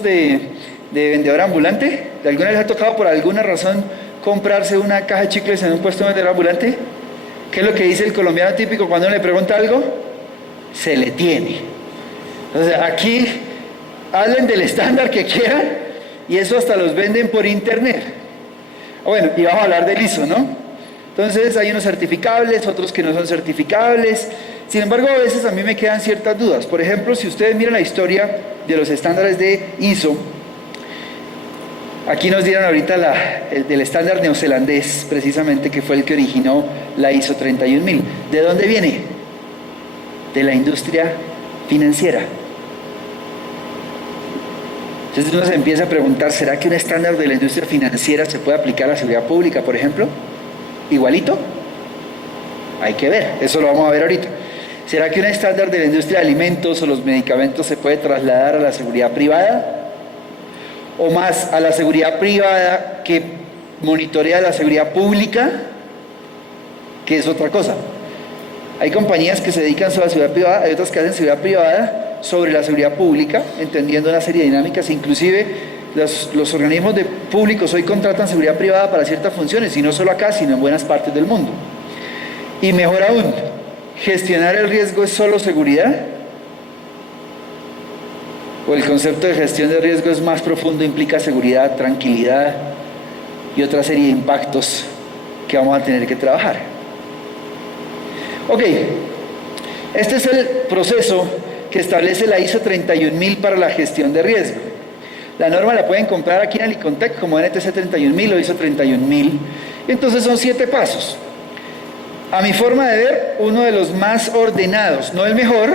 de, de vendedor ambulante? ¿De alguna vez les ha tocado por alguna razón comprarse una caja de chicles en un puesto de vendedor ambulante? ¿Qué es lo que dice el colombiano típico cuando uno le pregunta algo? Se le tiene. Entonces aquí hablen del estándar que quieran y eso hasta los venden por internet. Bueno, y vamos a hablar del ISO, ¿no? Entonces hay unos certificables, otros que no son certificables. Sin embargo, a veces a mí me quedan ciertas dudas. Por ejemplo, si ustedes miran la historia de los estándares de ISO, aquí nos dieron ahorita el del estándar neozelandés, precisamente, que fue el que originó la ISO 31000. ¿De dónde viene? De la industria financiera. Entonces uno se empieza a preguntar, ¿será que un estándar de la industria financiera se puede aplicar a la seguridad pública, por ejemplo? ¿Igualito? Hay que ver, eso lo vamos a ver ahorita. ¿Será que un estándar de la industria de alimentos o los medicamentos se puede trasladar a la seguridad privada? ¿O más a la seguridad privada que monitorea la seguridad pública? Que es otra cosa. Hay compañías que se dedican solo a la seguridad privada, hay otras que hacen seguridad privada sobre la seguridad pública, entendiendo una serie de dinámicas, inclusive los organismos públicos hoy contratan seguridad privada para ciertas funciones, y no solo acá, sino en buenas partes del mundo. Y mejor aún, ¿gestionar el riesgo es solo seguridad? ¿O el concepto de gestión de riesgo es más profundo, implica seguridad, tranquilidad y otra serie de impactos que vamos a tener que trabajar? Ok, este es el proceso que establece la ISO 31000 para la gestión de riesgo. La norma la pueden comprar aquí en el ICONTEC como NTC 31000 o ISO 31000. Entonces son 7 pasos. A mi forma de ver, uno de los más ordenados, no el mejor,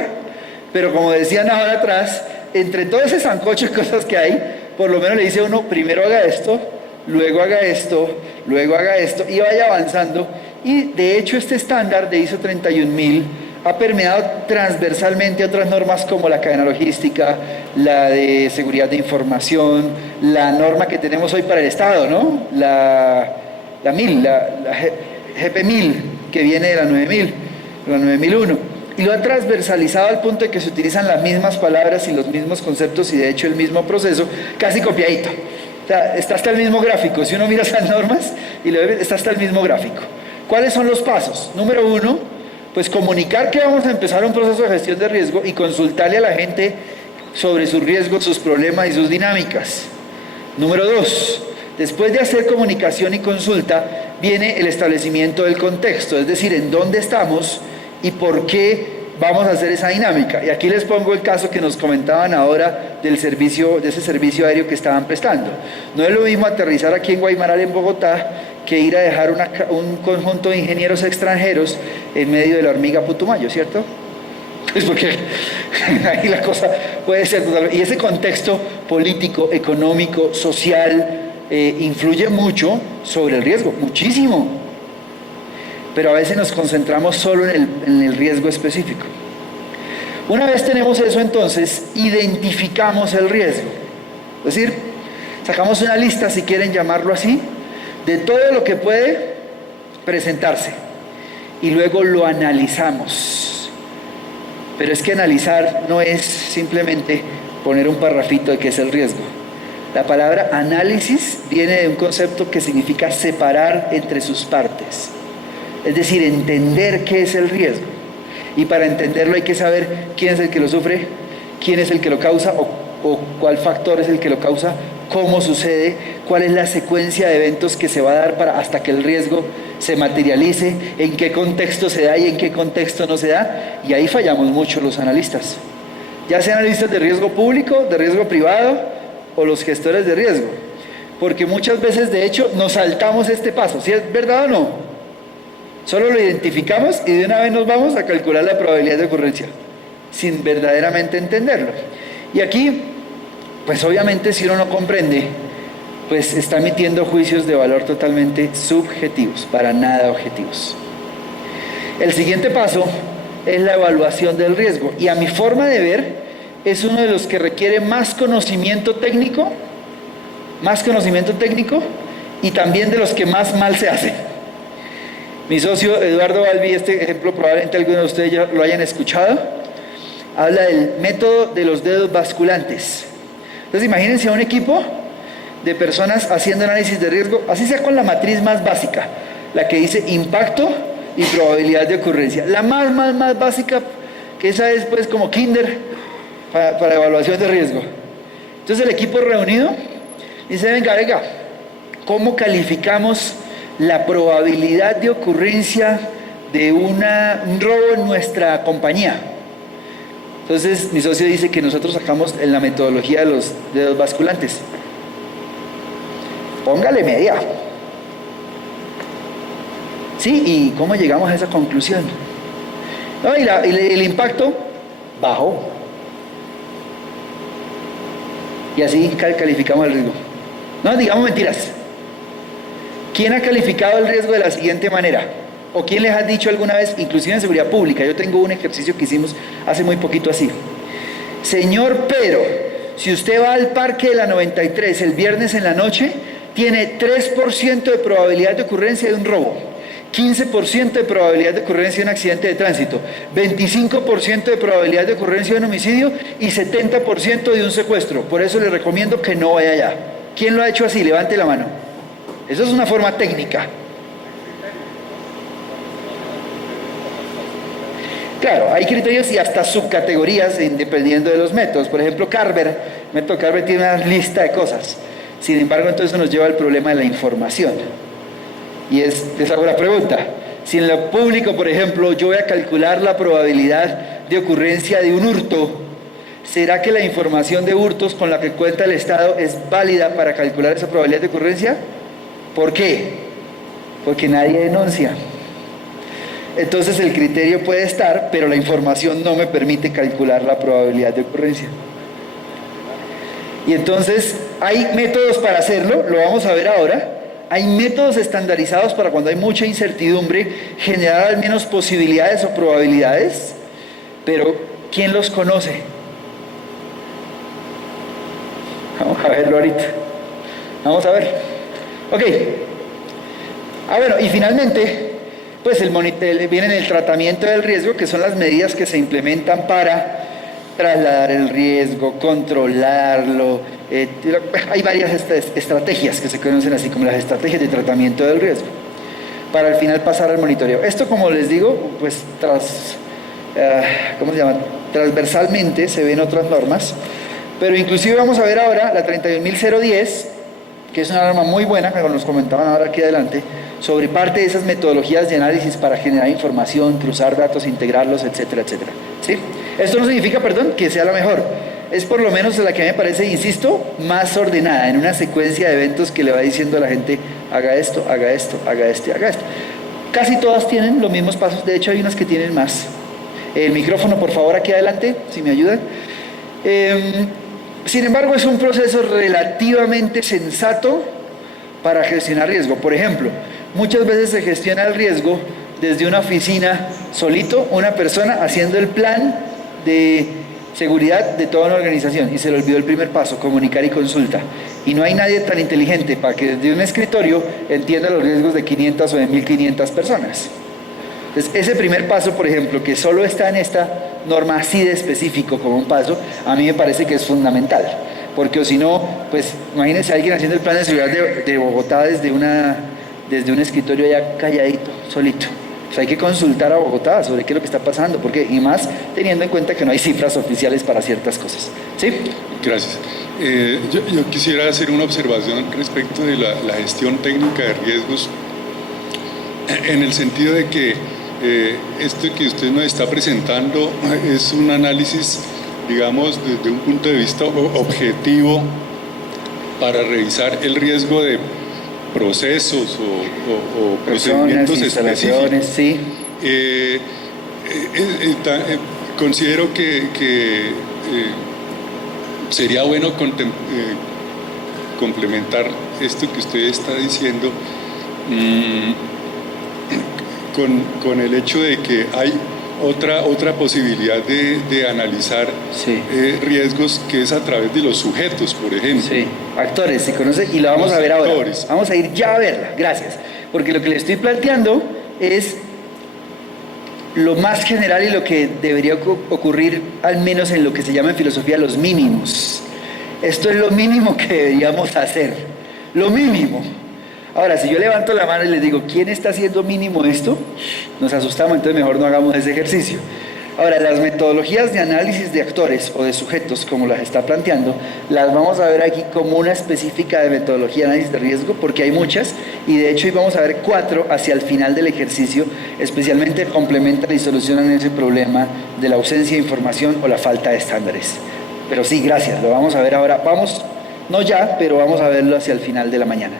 pero como decían ahora atrás, entre todo ese sancocho de cosas que hay, por lo menos le dice a uno, primero haga esto, luego haga esto, luego haga esto, y vaya avanzando. Y de hecho este estándar de ISO 31000 ha permeado transversalmente otras normas como la cadena logística, la de seguridad de información, la norma que tenemos hoy para el Estado, ¿no? La GP 1000, que viene de la 9000, la 9001. Y lo ha transversalizado al punto de que se utilizan las mismas palabras y los mismos conceptos y de hecho el mismo proceso, casi copiadito. O sea, está hasta el mismo gráfico. Si uno mira esas normas y lo ve, está hasta el mismo gráfico. ¿Cuáles son los pasos? Número 1, pues comunicar que vamos a empezar un proceso de gestión de riesgo y consultarle a la gente sobre sus riesgos, sus problemas y sus dinámicas. Número 2, después de hacer comunicación y consulta, viene el establecimiento del contexto, es decir, en dónde estamos y por qué vamos a hacer esa dinámica. Y aquí les pongo el caso que nos comentaban ahora de ese servicio aéreo que estaban prestando. No es lo mismo aterrizar aquí en Guaymaral, en Bogotá, que ir a dejar un conjunto de ingenieros extranjeros en medio de la hormiga Putumayo, ¿cierto? Pues porque ahí la cosa puede ser totalmente... Y ese contexto político, económico, social, influye mucho sobre el riesgo, muchísimo. Pero a veces nos concentramos solo en el riesgo específico. Una vez tenemos eso, entonces, identificamos el riesgo. Es decir, sacamos una lista, si quieren llamarlo así, de todo lo que puede presentarse y luego lo analizamos. Pero es que analizar no es simplemente poner un parrafito de qué es el riesgo. La palabra análisis viene de un concepto que significa separar entre sus partes, es decir, entender qué es el riesgo. Y para entenderlo hay que saber quién es el que lo sufre, quién es el que lo causa o cuál factor es el que lo causa, cómo sucede, cuál es la secuencia de eventos que se va a dar hasta que el riesgo se materialice, en qué contexto se da y en qué contexto no se da. Y ahí fallamos mucho los analistas, ya sean analistas de riesgo público, de riesgo privado o los gestores de riesgo, porque muchas veces de hecho nos saltamos este paso. ¿Sí es verdad o no? Solo lo identificamos y de una vez nos vamos a calcular la probabilidad de ocurrencia sin verdaderamente entenderlo. Y aquí, pues obviamente si uno no comprende, pues está emitiendo juicios de valor totalmente subjetivos, para nada objetivos. El siguiente paso es la evaluación del riesgo, y a mi forma de ver es uno de los que requiere más conocimiento técnico y también de los que más mal se hace. Mi socio Eduardo Balbi, este ejemplo probablemente algunos de ustedes ya lo hayan escuchado, habla del método de los dedos basculantes. Entonces imagínense a un equipo de personas haciendo análisis de riesgo, así sea con la matriz más básica, la que dice impacto y probabilidad de ocurrencia. La más básica, que esa es pues como kinder para evaluación de riesgo. Entonces el equipo reunido dice, venga, ¿cómo calificamos la probabilidad de ocurrencia de un robo en nuestra compañía? Entonces mi socio dice que nosotros sacamos en la metodología de los dedos basculantes. Póngale media. ¿Sí? ¿Y cómo llegamos a esa conclusión? No, y el impacto bajo. Y así calificamos el riesgo. No, digamos mentiras. ¿Quién ha calificado el riesgo de la siguiente manera? ¿O quién les ha dicho alguna vez, inclusive en seguridad pública? Yo tengo un ejercicio que hicimos hace muy poquito así. Señor Pedro, si usted va al Parque de la 93 el viernes en la noche, tiene 3% de probabilidad de ocurrencia de un robo, 15% de probabilidad de ocurrencia de un accidente de tránsito, 25% de probabilidad de ocurrencia de un homicidio y 70% de un secuestro. Por eso le recomiendo que no vaya allá. ¿Quién lo ha hecho así? Levante la mano. Eso es una forma técnica. Claro, hay criterios y hasta subcategorías dependiendo de los métodos. Por ejemplo, método Carver tiene una lista de cosas. Sin embargo, entonces eso nos lleva al problema de la información. Y les hago la pregunta. Si en lo público, por ejemplo, yo voy a calcular la probabilidad de ocurrencia de un hurto, ¿será que la información de hurtos con la que cuenta el Estado es válida para calcular esa probabilidad de ocurrencia? ¿Por qué? Porque nadie denuncia. Entonces el criterio puede estar, pero la información no me permite calcular la probabilidad de ocurrencia. Y entonces hay métodos para hacerlo, lo vamos a ver ahora. Hay métodos estandarizados para cuando hay mucha incertidumbre, generar al menos posibilidades o probabilidades, pero ¿quién los conoce? Vamos a verlo ahorita. Vamos a ver. Ok. Bueno, y finalmente, pues viene en el tratamiento del riesgo, que son las medidas que se implementan para trasladar el riesgo, controlarlo. Hay varias estrategias que se conocen así como las estrategias de tratamiento del riesgo, para al final pasar al monitoreo. Esto, como les digo, pues transversalmente se ven otras normas, pero inclusive vamos a ver ahora la 31.010, que es una norma muy buena, como nos comentaban ahora aquí adelante, sobre parte de esas metodologías de análisis para generar información, cruzar datos, integrarlos, etcétera, etcétera. ¿Sí? Esto no significa, que sea la mejor. Es por lo menos la que me parece, insisto, más ordenada, en una secuencia de eventos que le va diciendo a la gente, haga esto, haga esto, haga esto, haga esto. Casi todas tienen los mismos pasos, de hecho hay unas que tienen más. El micrófono, por favor, aquí adelante, si me ayudan. Sin embargo, es un proceso relativamente sensato para gestionar riesgo. Por ejemplo, muchas veces se gestiona el riesgo desde una oficina solito, una persona haciendo el plan de seguridad de toda una organización, y se le olvidó el primer paso, comunicar y consulta. Y no hay nadie tan inteligente para que desde un escritorio entienda los riesgos de 500 o de 1500 personas. Entonces, ese primer paso, por ejemplo, que solo está en esta norma así de específico como un paso, a mí me parece que es fundamental. Porque o si no, pues imagínense a alguien haciendo el plan de seguridad de Bogotá desde un escritorio allá calladito, solito. Pues hay que consultar a Bogotá sobre qué es lo que está pasando, y más teniendo en cuenta que no hay cifras oficiales para ciertas cosas. ¿Sí? Gracias. Yo quisiera hacer una observación respecto de la gestión técnica de riesgos, en el sentido de que esto que usted nos está presentando es un análisis, digamos, desde un punto de vista objetivo para revisar el riesgo de procesos o procedimientos específicos. Sí. Considero que sería bueno complementar esto que usted está diciendo con el hecho de que hay otra posibilidad de analizar riesgos, que es a través de los sujetos, por ejemplo. Sí, actores, se conoce, y lo vamos a ver ahora. Vamos a ir ya a verla, gracias. Porque lo que le estoy planteando es lo más general y lo que debería ocurrir, al menos en lo que se llama en filosofía los mínimos. Esto es lo mínimo que deberíamos hacer, lo mínimo. Ahora, si yo levanto la mano y les digo, ¿quién está haciendo mínimo esto? Nos asustamos, entonces mejor no hagamos ese ejercicio. Ahora, las metodologías de análisis de actores o de sujetos, como las está planteando, las vamos a ver aquí como una específica de metodología de análisis de riesgo, porque hay muchas, y de hecho hoy vamos a ver 4 hacia el final del ejercicio, especialmente complementan y solucionan ese problema de la ausencia de información o la falta de estándares. Pero sí, gracias, lo vamos a ver ahora. Vamos, no ya, pero vamos a verlo hacia el final de la mañana.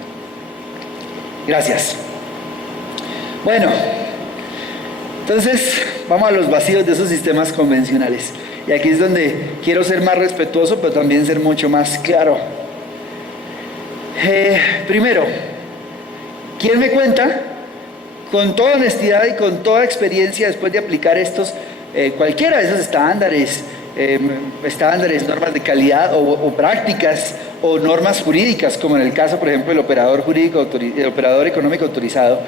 Gracias. Bueno, entonces vamos a los vacíos de esos sistemas convencionales. Y aquí es donde quiero ser más respetuoso, pero también ser mucho más claro. Primero, ¿quién me cuenta, con toda honestidad y con toda experiencia, después de aplicar estos, cualquiera de esos estándares, normas de calidad o prácticas o normas jurídicas, como en el caso, por ejemplo, del operador jurídico, el operador económico autorizado?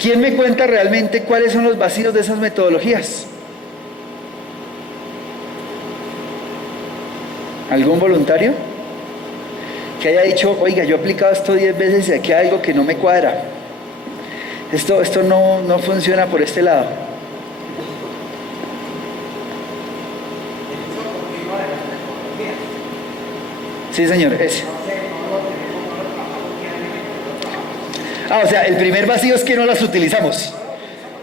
¿Quién me cuenta realmente cuáles son los vacíos de esas metodologías? ¿Algún voluntario? Que haya dicho, oiga, yo he aplicado esto 10 veces y aquí hay algo que no me cuadra. Esto no funciona por este lado. Sí, señor, ese. O sea, el primer vacío es que no las utilizamos.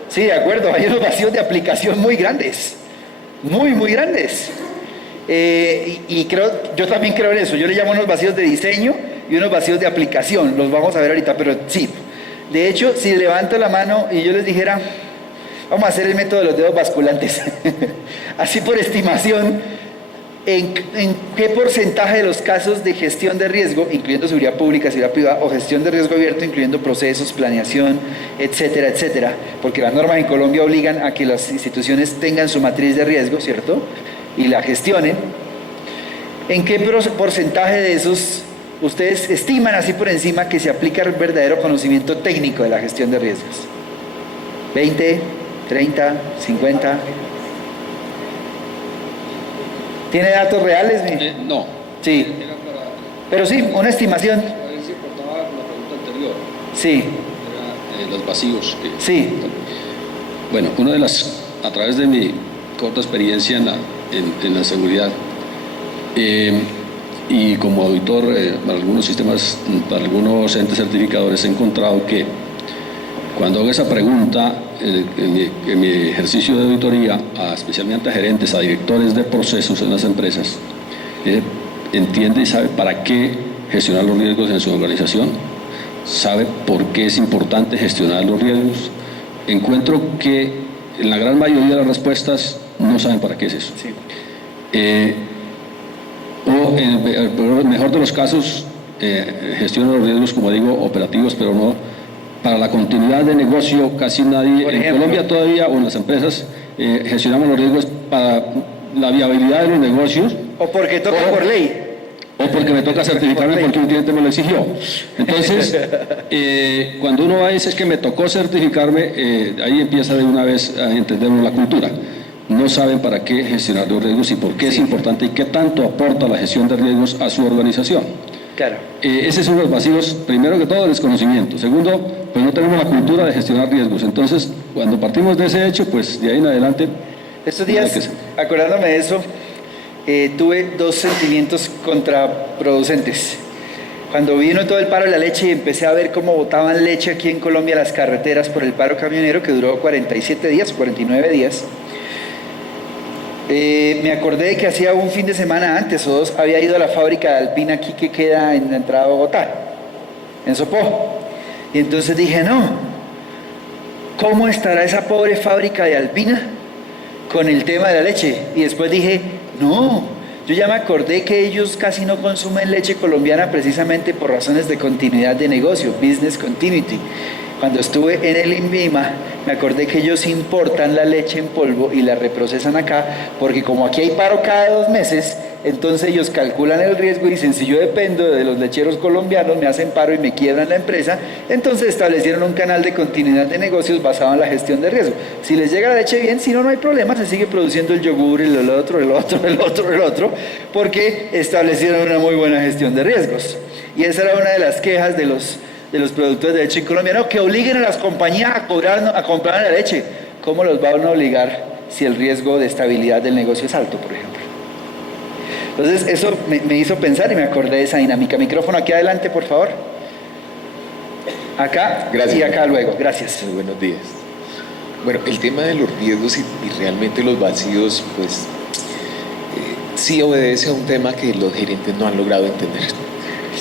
Sí, de acuerdo, hay unos vacíos de aplicación muy grandes, muy grandes. Y yo también creo en eso. Yo le llamo unos vacíos de diseño y unos vacíos de aplicación. Los vamos a ver ahorita, pero sí. De hecho, si levanto la mano y yo les dijera, vamos a hacer el método de los dedos basculantes, así por estimación, ¿en qué porcentaje de los casos de gestión de riesgo, incluyendo seguridad pública, seguridad privada, o gestión de riesgo abierto, incluyendo procesos, planeación, etcétera, etcétera? Porque las normas en Colombia obligan a que las instituciones tengan su matriz de riesgo, ¿cierto?, y la gestionen. ¿En qué porcentaje de esos ustedes estiman así por encima que se aplica el verdadero conocimiento técnico de la gestión de riesgos? ¿20, 30, 50? ¿Tiene datos reales? No. Sí. Pero sí, una estimación. A ver si importaba la pregunta anterior. Sí. Era, los vacíos. Sí. Bueno, a través de mi corta experiencia en la seguridad y como auditor para algunos sistemas, para algunos entes certificadores, he encontrado que cuando hago esa pregunta en mi ejercicio de auditoría, especialmente a gerentes, a directores de procesos en las empresas, entiende y sabe para qué gestionar los riesgos en su organización, sabe por qué es importante gestionar los riesgos. Encuentro que en la gran mayoría de las respuestas no saben para qué es eso. Sí. O en el mejor de los casos gestionan los riesgos, como digo, operativos, pero no para la continuidad de negocio. Casi nadie, en Colombia todavía, o en las empresas, gestionamos los riesgos para la viabilidad de los negocios. O porque toca por ley. O porque me toca certificarme porque un cliente me lo exigió. Entonces, cuando uno va y dice es que me tocó certificarme, ahí empieza de una vez a entender la cultura. No saben para qué gestionar los riesgos y por qué es importante y qué tanto aporta la gestión de riesgos a su organización. Claro. Ese es uno de los vacíos, primero que todo, el desconocimiento. Segundo, pues no tenemos la cultura de gestionar riesgos. Entonces, cuando partimos de ese hecho, pues de ahí en adelante... Estos días, acordándome de eso, tuve 2 sentimientos contraproducentes. Cuando vino todo el paro de la leche y empecé a ver cómo botaban leche aquí en Colombia las carreteras por el paro camionero, que duró 47 días, 49 días, me acordé de que hacía un fin de semana antes o 2 había ido a la fábrica de Alpina aquí que queda en la entrada de Bogotá, en Sopó. Y entonces dije, no, ¿cómo estará esa pobre fábrica de Alpina con el tema de la leche? Y después dije, no, yo ya me acordé que ellos casi no consumen leche colombiana precisamente por razones de continuidad de negocio, business continuity. Cuando estuve en el INVIMA, me acordé que ellos importan la leche en polvo y la reprocesan acá, porque como aquí hay paro cada 2 meses, entonces ellos calculan el riesgo y dicen, si yo dependo de los lecheros colombianos, me hacen paro y me quiebran la empresa, entonces establecieron un canal de continuidad de negocios basado en la gestión de riesgo. Si les llega la leche bien, si no, no hay problema, se sigue produciendo el yogur, el otro, porque establecieron una muy buena gestión de riesgos. Y esa era una de las quejas de los productores de leche en Colombia, no, que obliguen a las compañías a comprar la leche. ¿Cómo los van a obligar si el riesgo de estabilidad del negocio es alto, por ejemplo? Entonces eso me hizo pensar y me acordé de esa dinámica. Micrófono aquí adelante, por favor. Acá. Gracias. Y acá luego. Gracias. Muy buenos días. Bueno, el tema de los riesgos y realmente los vacíos, pues sí obedece a un tema que los gerentes no han logrado entender.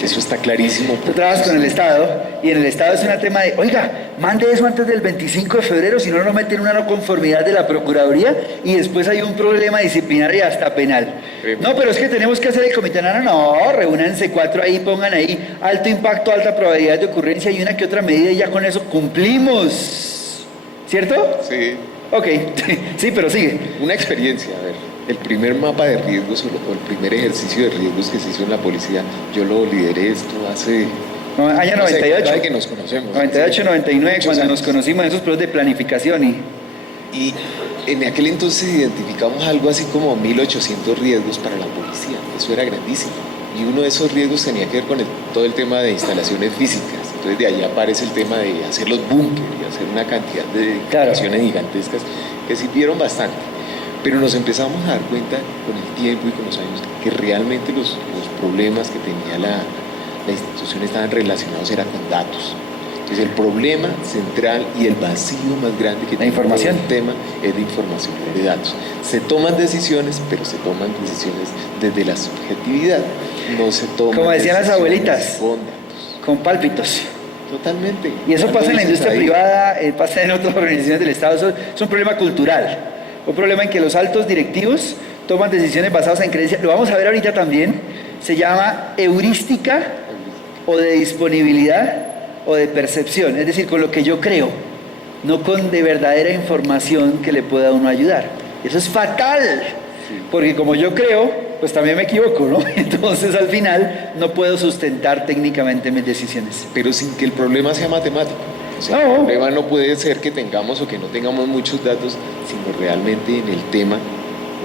Eso está clarísimo. Tú trabajas con el Estado y en el Estado es un tema de, oiga, mande eso antes del 25 de febrero, si no lo meten en una no conformidad de la Procuraduría y después hay un problema disciplinario y hasta penal. No, pero es que tenemos que hacer el comité. No, reúnanse 4 ahí, pongan ahí alto impacto, alta probabilidad de ocurrencia y una que otra medida y ya con eso cumplimos. ¿Cierto? Sí. Ok, sí, pero sigue. Una experiencia, a ver. El primer mapa de riesgos o el primer ejercicio de riesgos que se hizo en la policía, yo lo lideré esto hace... año 98. Sabe que nos conocemos. 98, 99, cuando nos conocimos en esos procesos de planificación y en aquel entonces identificamos algo así como 1800 riesgos para la policía. Eso era grandísimo. Y uno de esos riesgos tenía que ver con todo el tema de instalaciones físicas. Entonces de ahí aparece el tema de hacer los búnkeres y hacer una cantidad de instalaciones gigantescas que sirvieron bastante. Pero nos empezamos a dar cuenta con el tiempo y con los años que realmente los problemas que tenía la institución estaban relacionados era con datos. Entonces el problema central y el vacío más grande que tiene el tema es de información, de datos. Se toman decisiones, pero se toman decisiones desde la subjetividad. No se toman, como decían las abuelitas, con datos, con pálpitos. Totalmente. Y eso pasa en la industria privada, pasa en otras organizaciones del Estado. Eso es un problema cultural. Un problema en que los altos directivos toman decisiones basadas en creencias. Lo vamos a ver ahorita también. Se llama heurística o de disponibilidad o de percepción. Es decir, con lo que yo creo, no con de verdadera información que le pueda a uno ayudar. Eso es fatal. Porque como yo creo, pues también me equivoco, ¿no? Entonces al final no puedo sustentar técnicamente mis decisiones. Pero sin que el problema sea matemático. O sea, el problema no puede ser que tengamos o que no tengamos muchos datos, sino realmente en el tema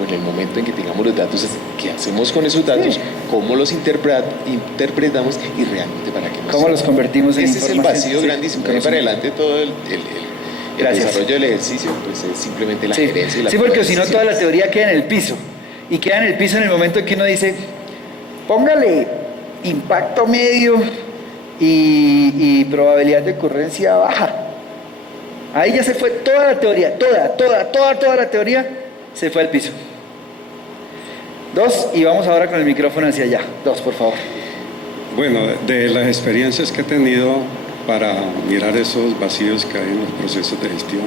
o en el momento en que tengamos los datos, ¿qué hacemos con esos datos? ¿Cómo los interpretamos y realmente para qué nos ¿Cómo los convertimos en información? Ese es el vacío sí, grandísimo. Para adelante todo el desarrollo del ejercicio pues es simplemente la gerencia y la porque si no toda la teoría queda en el piso. Y queda en el piso en el momento en que uno dice, póngale impacto medio y probabilidad de ocurrencia baja. Ahí ya se fue toda la teoría, toda la teoría se fue al piso. 2, y vamos ahora con el micrófono hacia allá. 2, por favor. Bueno, de las experiencias que he tenido para mirar esos vacíos que hay en los procesos de gestión,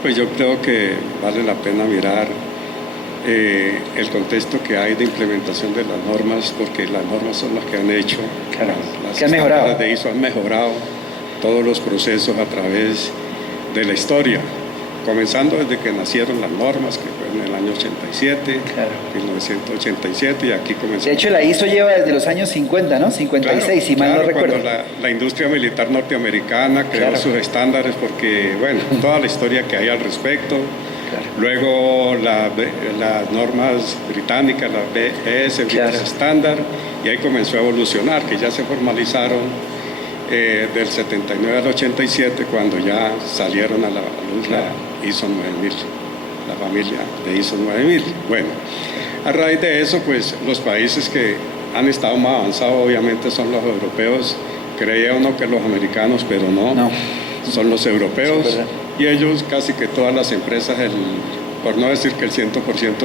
pues yo creo que vale la pena mirar el contexto que hay de implementación de las normas, porque las normas son las que han hecho, las que han mejorado. De ISO han mejorado todos los procesos a través de la historia, comenzando desde que nacieron las normas, que fue en el año 87, 1987, y aquí comenzó. De hecho, la ISO lleva desde los años 50, ¿no? 56, si mal no recuerdo. Cuando la industria militar norteamericana creó sus estándares, porque, bueno, toda la historia que hay al respecto. Luego las normas británicas, la BS, British Standard, y ahí comenzó a evolucionar, que ya se formalizaron del 79 al 87, cuando ya salieron a la luz la ISO 9000, la familia de ISO 9000. Bueno, a raíz de eso, pues los países que han estado más avanzados obviamente son los europeos. Creía uno que los americanos, pero no. Son los europeos, y ellos casi que todas las empresas, por no decir que el 100%,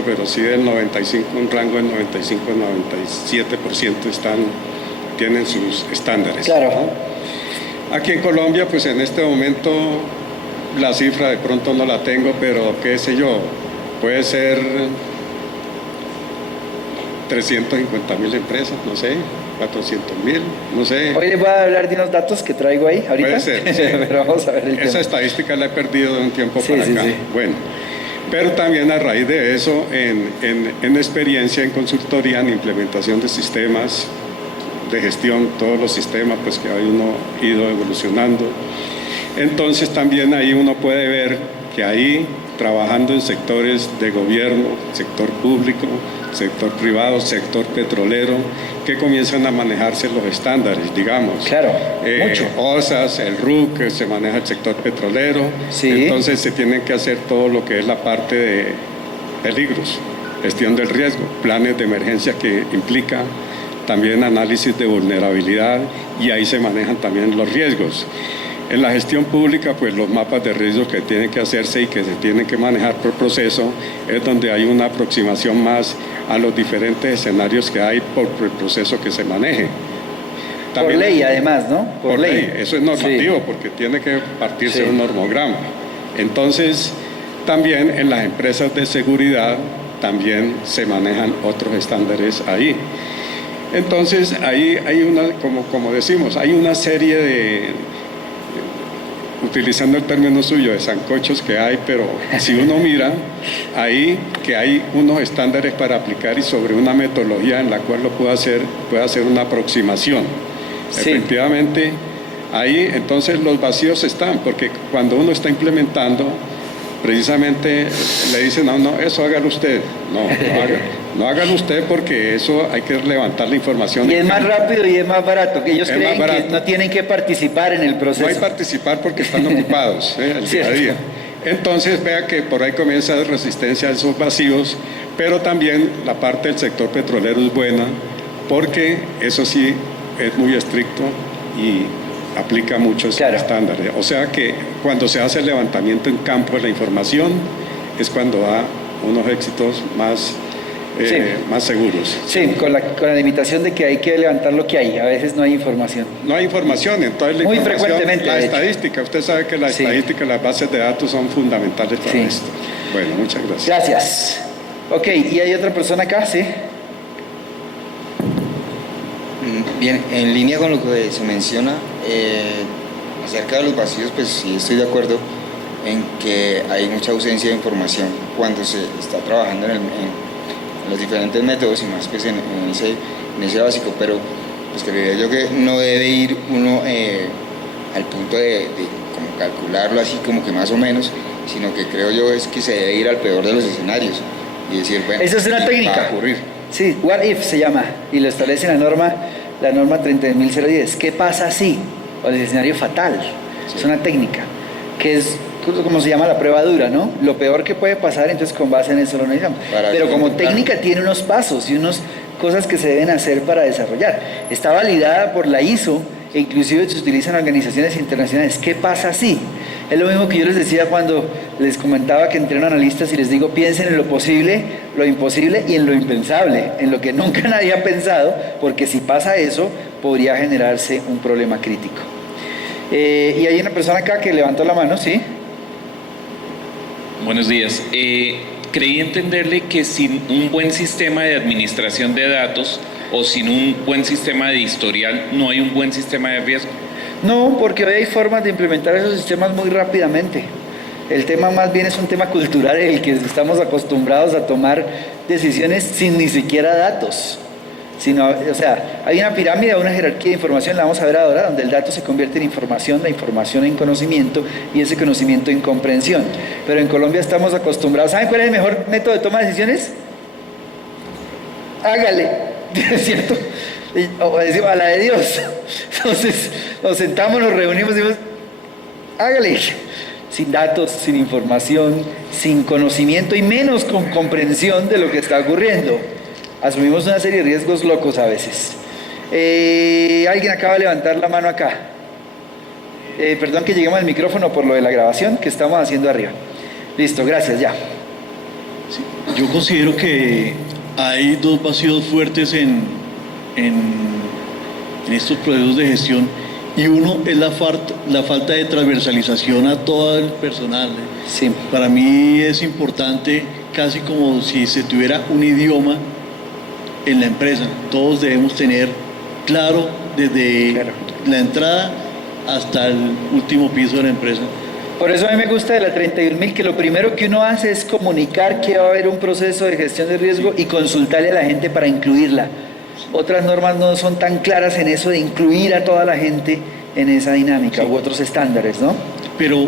pero sí del 95, un rango del 95 al 97% tienen sus estándares. Claro. ¿No? Aquí en Colombia, pues en este momento la cifra de pronto no la tengo, pero qué sé yo, puede ser 350.000 empresas, no sé. 400.000, no sé. Hoy les voy a hablar de unos datos que traigo ahí ahorita. Puede ser, sí. Pero vamos a ver el tema. Esa estadística la he perdido de un tiempo para acá. Sí. Bueno, Pero también a raíz de eso, en experiencia, en consultoría, en implementación de sistemas de gestión, todos los sistemas pues, que hay uno ido evolucionando. Entonces también ahí uno puede ver que ahí, trabajando en sectores de gobierno, sector público, sector privado, sector petrolero, que comienzan a manejarse los estándares, digamos. Claro, mucho. OSAS, el RUC, que se maneja el sector petrolero. Sí. Entonces se tienen que hacer todo lo que es la parte de peligros, gestión del riesgo, planes de emergencia que implica también análisis de vulnerabilidad, y ahí se manejan también los riesgos. En la gestión pública, pues los mapas de riesgos que tienen que hacerse y que se tienen que manejar por proceso, es donde hay una aproximación más a los diferentes escenarios que hay por el proceso que se maneje. También, por ley, además, ¿no? Por ley. Eso es normativo, sí, porque tiene que partirse un normograma. Entonces, también en las empresas de seguridad también se manejan otros estándares ahí. Entonces, ahí hay una, como decimos, hay una serie de, utilizando el término suyo, de sancochos que hay, pero si uno mira, ahí que hay unos estándares para aplicar y sobre una metodología en la cual lo puede hacer una aproximación. Sí. Efectivamente, ahí entonces los vacíos están, porque cuando uno está implementando, precisamente le dicen, no, eso hágalo usted. No hágalo usted, porque eso hay que levantar la información. Y es más rápido y es más barato, que ellos creen que no tienen que participar en el proceso. No hay participar porque están ocupados el día a día. Entonces vea que por ahí comienza la resistencia a esos vacíos, pero también la parte del sector petrolero es buena, porque eso sí es muy estricto y aplica muchos estándares. O sea que cuando se hace el levantamiento en campo de la información es cuando da unos éxitos más seguros. Sí, con la limitación de que hay que levantar lo que hay. A veces no hay información. No hay información, entonces muy frecuentemente. La estadística, usted sabe que la estadística, las bases de datos son fundamentales para esto. Bueno, muchas gracias. Gracias. Ok, ¿y hay otra persona acá? Sí. Bien, en línea con lo que se menciona acerca de los vacíos, pues sí estoy de acuerdo en que hay mucha ausencia de información cuando se está trabajando en los diferentes métodos, y más pues en ese básico, pero pues creería yo que no debe ir uno al punto de como calcularlo así como que más o menos, sino que creo yo es que se debe ir al peor de los escenarios y decir, bueno, esa es una técnica. Va a ocurrir. Sí, what if se llama, y lo establece la norma 30.010. ¿Qué pasa si? O el escenario fatal. Sí. Es una técnica que es como se llama la prueba dura, ¿no? Lo peor que puede pasar, entonces con base en eso lo analizamos. Pero como técnica tiene unos pasos y unas cosas que se deben hacer para desarrollar. Está validada por la ISO e inclusive se utilizan en organizaciones internacionales. ¿Qué pasa si? Es lo mismo que yo les decía cuando les comentaba que entreno analistas y les digo, piensen en lo posible, lo imposible y en lo impensable, en lo que nunca nadie ha pensado, porque si pasa eso, podría generarse un problema crítico. Y hay una persona acá que levantó la mano, ¿sí? Buenos días. Creí entenderle que sin un buen sistema de administración de datos o sin un buen sistema de historial, no hay un buen sistema de riesgo. No, porque hoy hay formas de implementar esos sistemas muy rápidamente. El tema más bien es un tema cultural en el que estamos acostumbrados a tomar decisiones sin ni siquiera datos. O sea, hay una pirámide, una jerarquía de información, la vamos a ver ahora, donde el dato se convierte en información, la información en conocimiento y ese conocimiento en comprensión. Pero en Colombia estamos acostumbrados. ¿Saben cuál es el mejor método de toma de decisiones? Hágale, ¿es cierto? O decimos, a la de Dios. Entonces nos sentamos, nos reunimos y decimos, hágale, sin datos, sin información, sin conocimiento y menos con comprensión de lo que está ocurriendo. Asumimos una serie de riesgos locos a veces. Alguien acaba de levantar la mano acá. Perdón que lleguemos al micrófono por lo de la grabación que estamos haciendo arriba. Listo, gracias, ya. Sí, yo considero que hay dos vacíos fuertes en estos procesos de gestión, y uno es la falta de transversalización a todo el personal. Sí. Para mí es importante, casi como si se tuviera un idioma en la empresa. Todos debemos tener claro desde la entrada hasta el último piso de la empresa Por eso a mí me gusta de la 31.000 que lo primero que uno hace es comunicar que va a haber un proceso de gestión de riesgo y consultarle a la gente para incluirla. Otras normas no son tan claras en eso de incluir a toda la gente en esa dinámica, u otros estándares, ¿no? Pero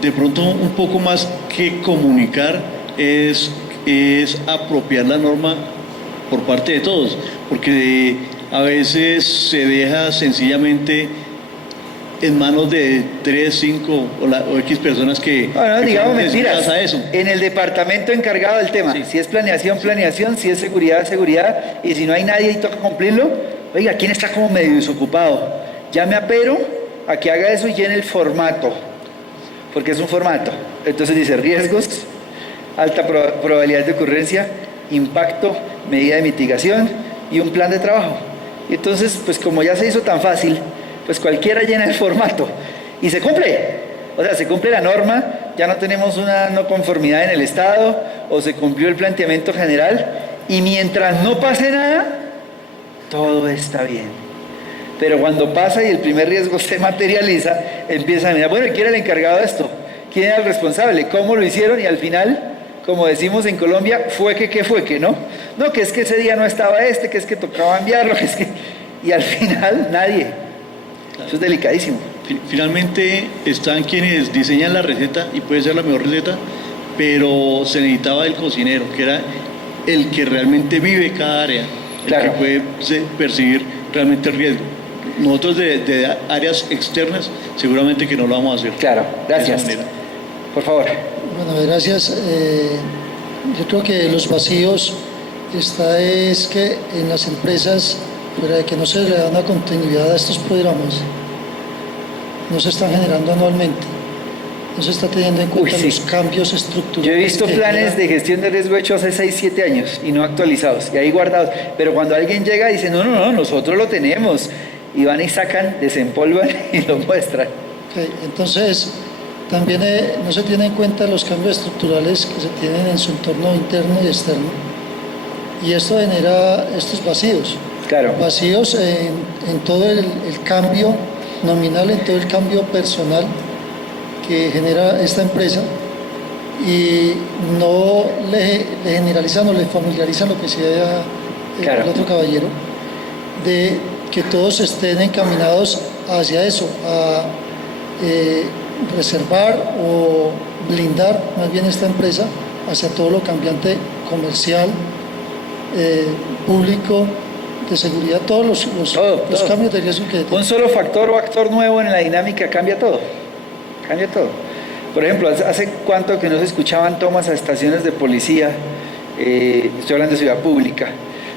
de pronto un poco más que comunicar es apropiar la norma por parte de todos, porque a veces se deja sencillamente en manos de 3, 5 o X personas que... Bueno, digamos mentiras. A eso. En el departamento encargado del tema, Sí. si es planeación, si es seguridad, seguridad, y si no hay nadie y toca cumplirlo, oiga, ¿quién está como medio desocupado? Llame a Pero a que haga eso y llene el formato, porque es un formato. Entonces dice riesgos, alta probabilidad de ocurrencia, impacto, medida de mitigación y un plan de trabajo. Y entonces, pues como ya se hizo tan fácil, pues cualquiera llena el formato y se cumple. O sea, se cumple la norma, ya no tenemos una no conformidad en el Estado, o se cumplió el planteamiento general, y mientras no pase nada, todo está bien. Pero cuando pasa y el primer riesgo se materializa, empieza a mirar, bueno, ¿quién era el encargado de esto? ¿Quién era el responsable? ¿Cómo lo hicieron? Y al final, como decimos en Colombia, fue que, ¿no? No, que es que ese día no estaba que es que tocaba enviarlo, que es que... Y al final, nadie. Eso es delicadísimo. Finalmente están quienes diseñan la receta y puede ser la mejor receta, pero se necesitaba el cocinero, que era el que realmente vive cada área, Claro. el que puede percibir realmente el riesgo. Nosotros de áreas externas seguramente que no lo vamos a hacer. Claro, gracias. De esa manera. Por favor. Bueno, gracias. Yo creo que los vacíos es que en las empresas, fuera de que no se le da una continuidad a estos programas, no se están generando anualmente, no se está teniendo en cuenta sí. los cambios estructurales. Yo he visto que planes generan- de gestión de riesgo hechos hace 6, 7 años y no actualizados, y ahí guardados. Pero cuando alguien llega y dice, no, nosotros lo tenemos, y van y sacan, desempolvan y lo muestran. Ok, entonces, también no se tienen en cuenta los cambios estructurales que se tienen en su entorno interno y externo, y esto genera estos vacíos. Claro. Vacíos en todo el cambio nominal, en todo el cambio personal que genera esta empresa, y no le generalizan o le familiarizan lo que decía Claro. el otro caballero, de que todos estén encaminados hacia eso, a reservar o blindar más bien esta empresa hacia todo lo cambiante comercial, público, de seguridad, todos los Todo. cambios de riesgo que Un solo factor o actor nuevo en la dinámica cambia todo. Cambia todo. Por ejemplo, ¿hace cuánto que no se escuchaban tomas a estaciones de policía? Estoy hablando de ciudad pública.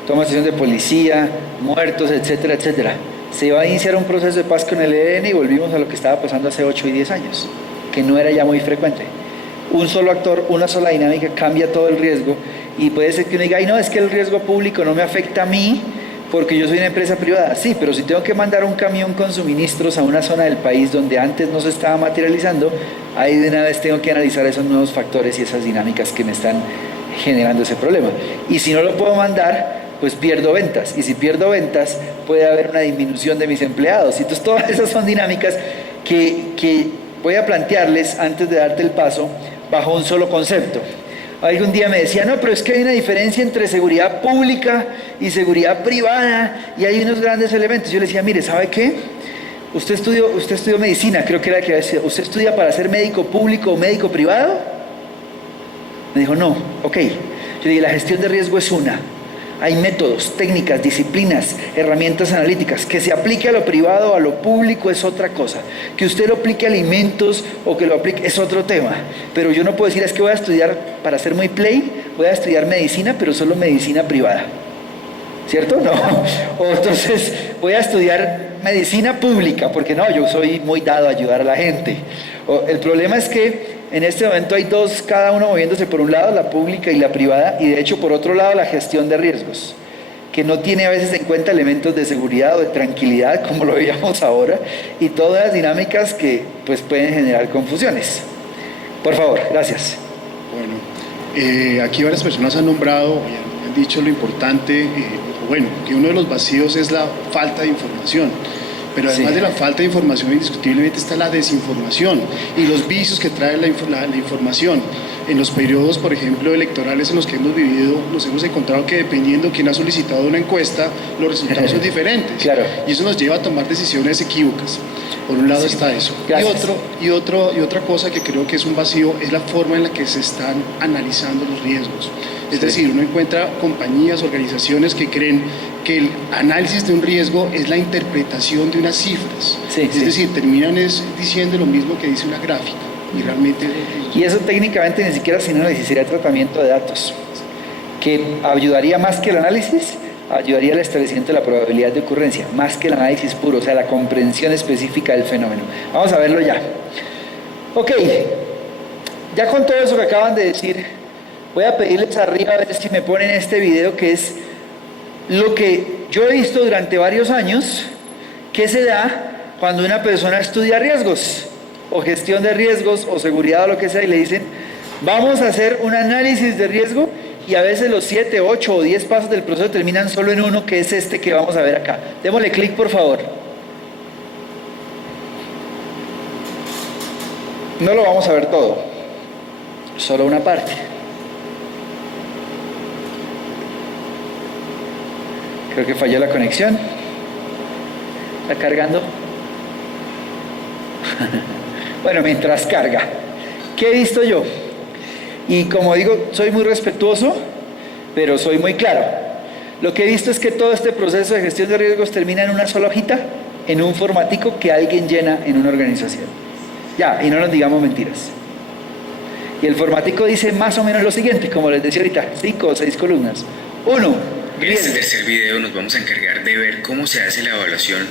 Tomas a estaciones de policía, muertos, etcétera, etcétera. Se iba a iniciar un proceso de paz con el ELN y volvimos a lo que estaba pasando hace 8 y 10 años, que no era ya muy frecuente. Un solo actor, una sola dinámica cambia todo el riesgo, y puede ser que uno diga, ay no, es que el riesgo público no me afecta a mí porque yo soy una empresa privada. Sí, pero si tengo que mandar un camión con suministros a una zona del país donde antes no se estaba materializando, ahí de una vez tengo que analizar esos nuevos factores y esas dinámicas que me están generando ese problema. Y si no lo puedo mandar, pues pierdo ventas, y si pierdo ventas puede haber una disminución de mis empleados. Y entonces todas esas son dinámicas que voy a plantearles antes de darte el paso bajo un solo concepto. Algún día me decía, no, pero es que hay una diferencia entre seguridad pública y seguridad privada, y hay unos grandes elementos. Yo le decía, mire, ¿sabe qué? Usted estudió medicina, creo que era que decía, ¿usted estudia para ser médico público o médico privado? Me dijo, no, ok. Yo dije, la gestión de riesgo es una. Hay métodos, técnicas, disciplinas, herramientas analíticas. Que se aplique a lo privado o a lo público es otra cosa. Que usted lo aplique a alimentos o que lo aplique es otro tema. Pero yo no puedo decir, es que voy a estudiar, para ser muy play, voy a estudiar medicina, pero solo medicina privada. ¿Cierto? No. O entonces voy a estudiar medicina pública, porque no, yo soy muy dado a ayudar a la gente. El problema es que en este momento hay dos, cada uno moviéndose por un lado, la pública y la privada, y de hecho por otro lado la gestión de riesgos, que no tiene a veces en cuenta elementos de seguridad o de tranquilidad, como lo veíamos ahora, y todas las dinámicas que pues pueden generar confusiones. Por favor, gracias. Bueno, aquí varias personas han nombrado y han dicho lo importante, que uno de los vacíos es la falta de información. Pero además Sí. de la falta de información, indiscutiblemente está la desinformación y los vicios que trae la información. En los periodos, por ejemplo, electorales en los que hemos vivido, nos hemos encontrado que dependiendo quién ha solicitado una encuesta, los resultados son diferentes. Claro. Y eso nos lleva a tomar decisiones equívocas. Por un lado está eso. Gracias. Y otra cosa que creo que es un vacío es la forma en la que se están analizando los riesgos. Es decir, uno encuentra compañías, organizaciones que creen que el análisis de un riesgo es la interpretación de unas cifras. Sí, es sí. decir, terminan diciendo lo mismo que dice una gráfica. Y realmente... Y eso técnicamente ni siquiera sin análisis, sería tratamiento de datos, que ayudaría más que el análisis, ayudaría al establecimiento de la probabilidad de ocurrencia, más que el análisis puro, o sea, la comprensión específica del fenómeno. Vamos a verlo ya. Ok, ya con todo eso que acaban de decir, voy a pedirles arriba a ver si me ponen este video, que es lo que yo he visto durante varios años que se da cuando una persona estudia riesgos o gestión de riesgos o seguridad o lo que sea, y le dicen vamos a hacer un análisis de riesgo, y a veces los 7, 8 o 10 pasos del proceso terminan solo en uno, que es este que vamos a ver acá. Démosle clic, por favor. No lo vamos a ver todo, solo una parte. Creo que falló la conexión. ¿Está cargando? Bueno, mientras carga, ¿qué he visto yo? Y como digo, soy muy respetuoso, pero soy muy claro. Lo que he visto es que todo este proceso de gestión de riesgos termina en una sola hojita, en un formatico que alguien llena en una organización. Ya, y no nos digamos mentiras. Y el formatico dice más o menos lo siguiente, como les decía ahorita, 5 o 6 columnas. 1. En este tercer video nos vamos a encargar de ver cómo se hace la evaluación.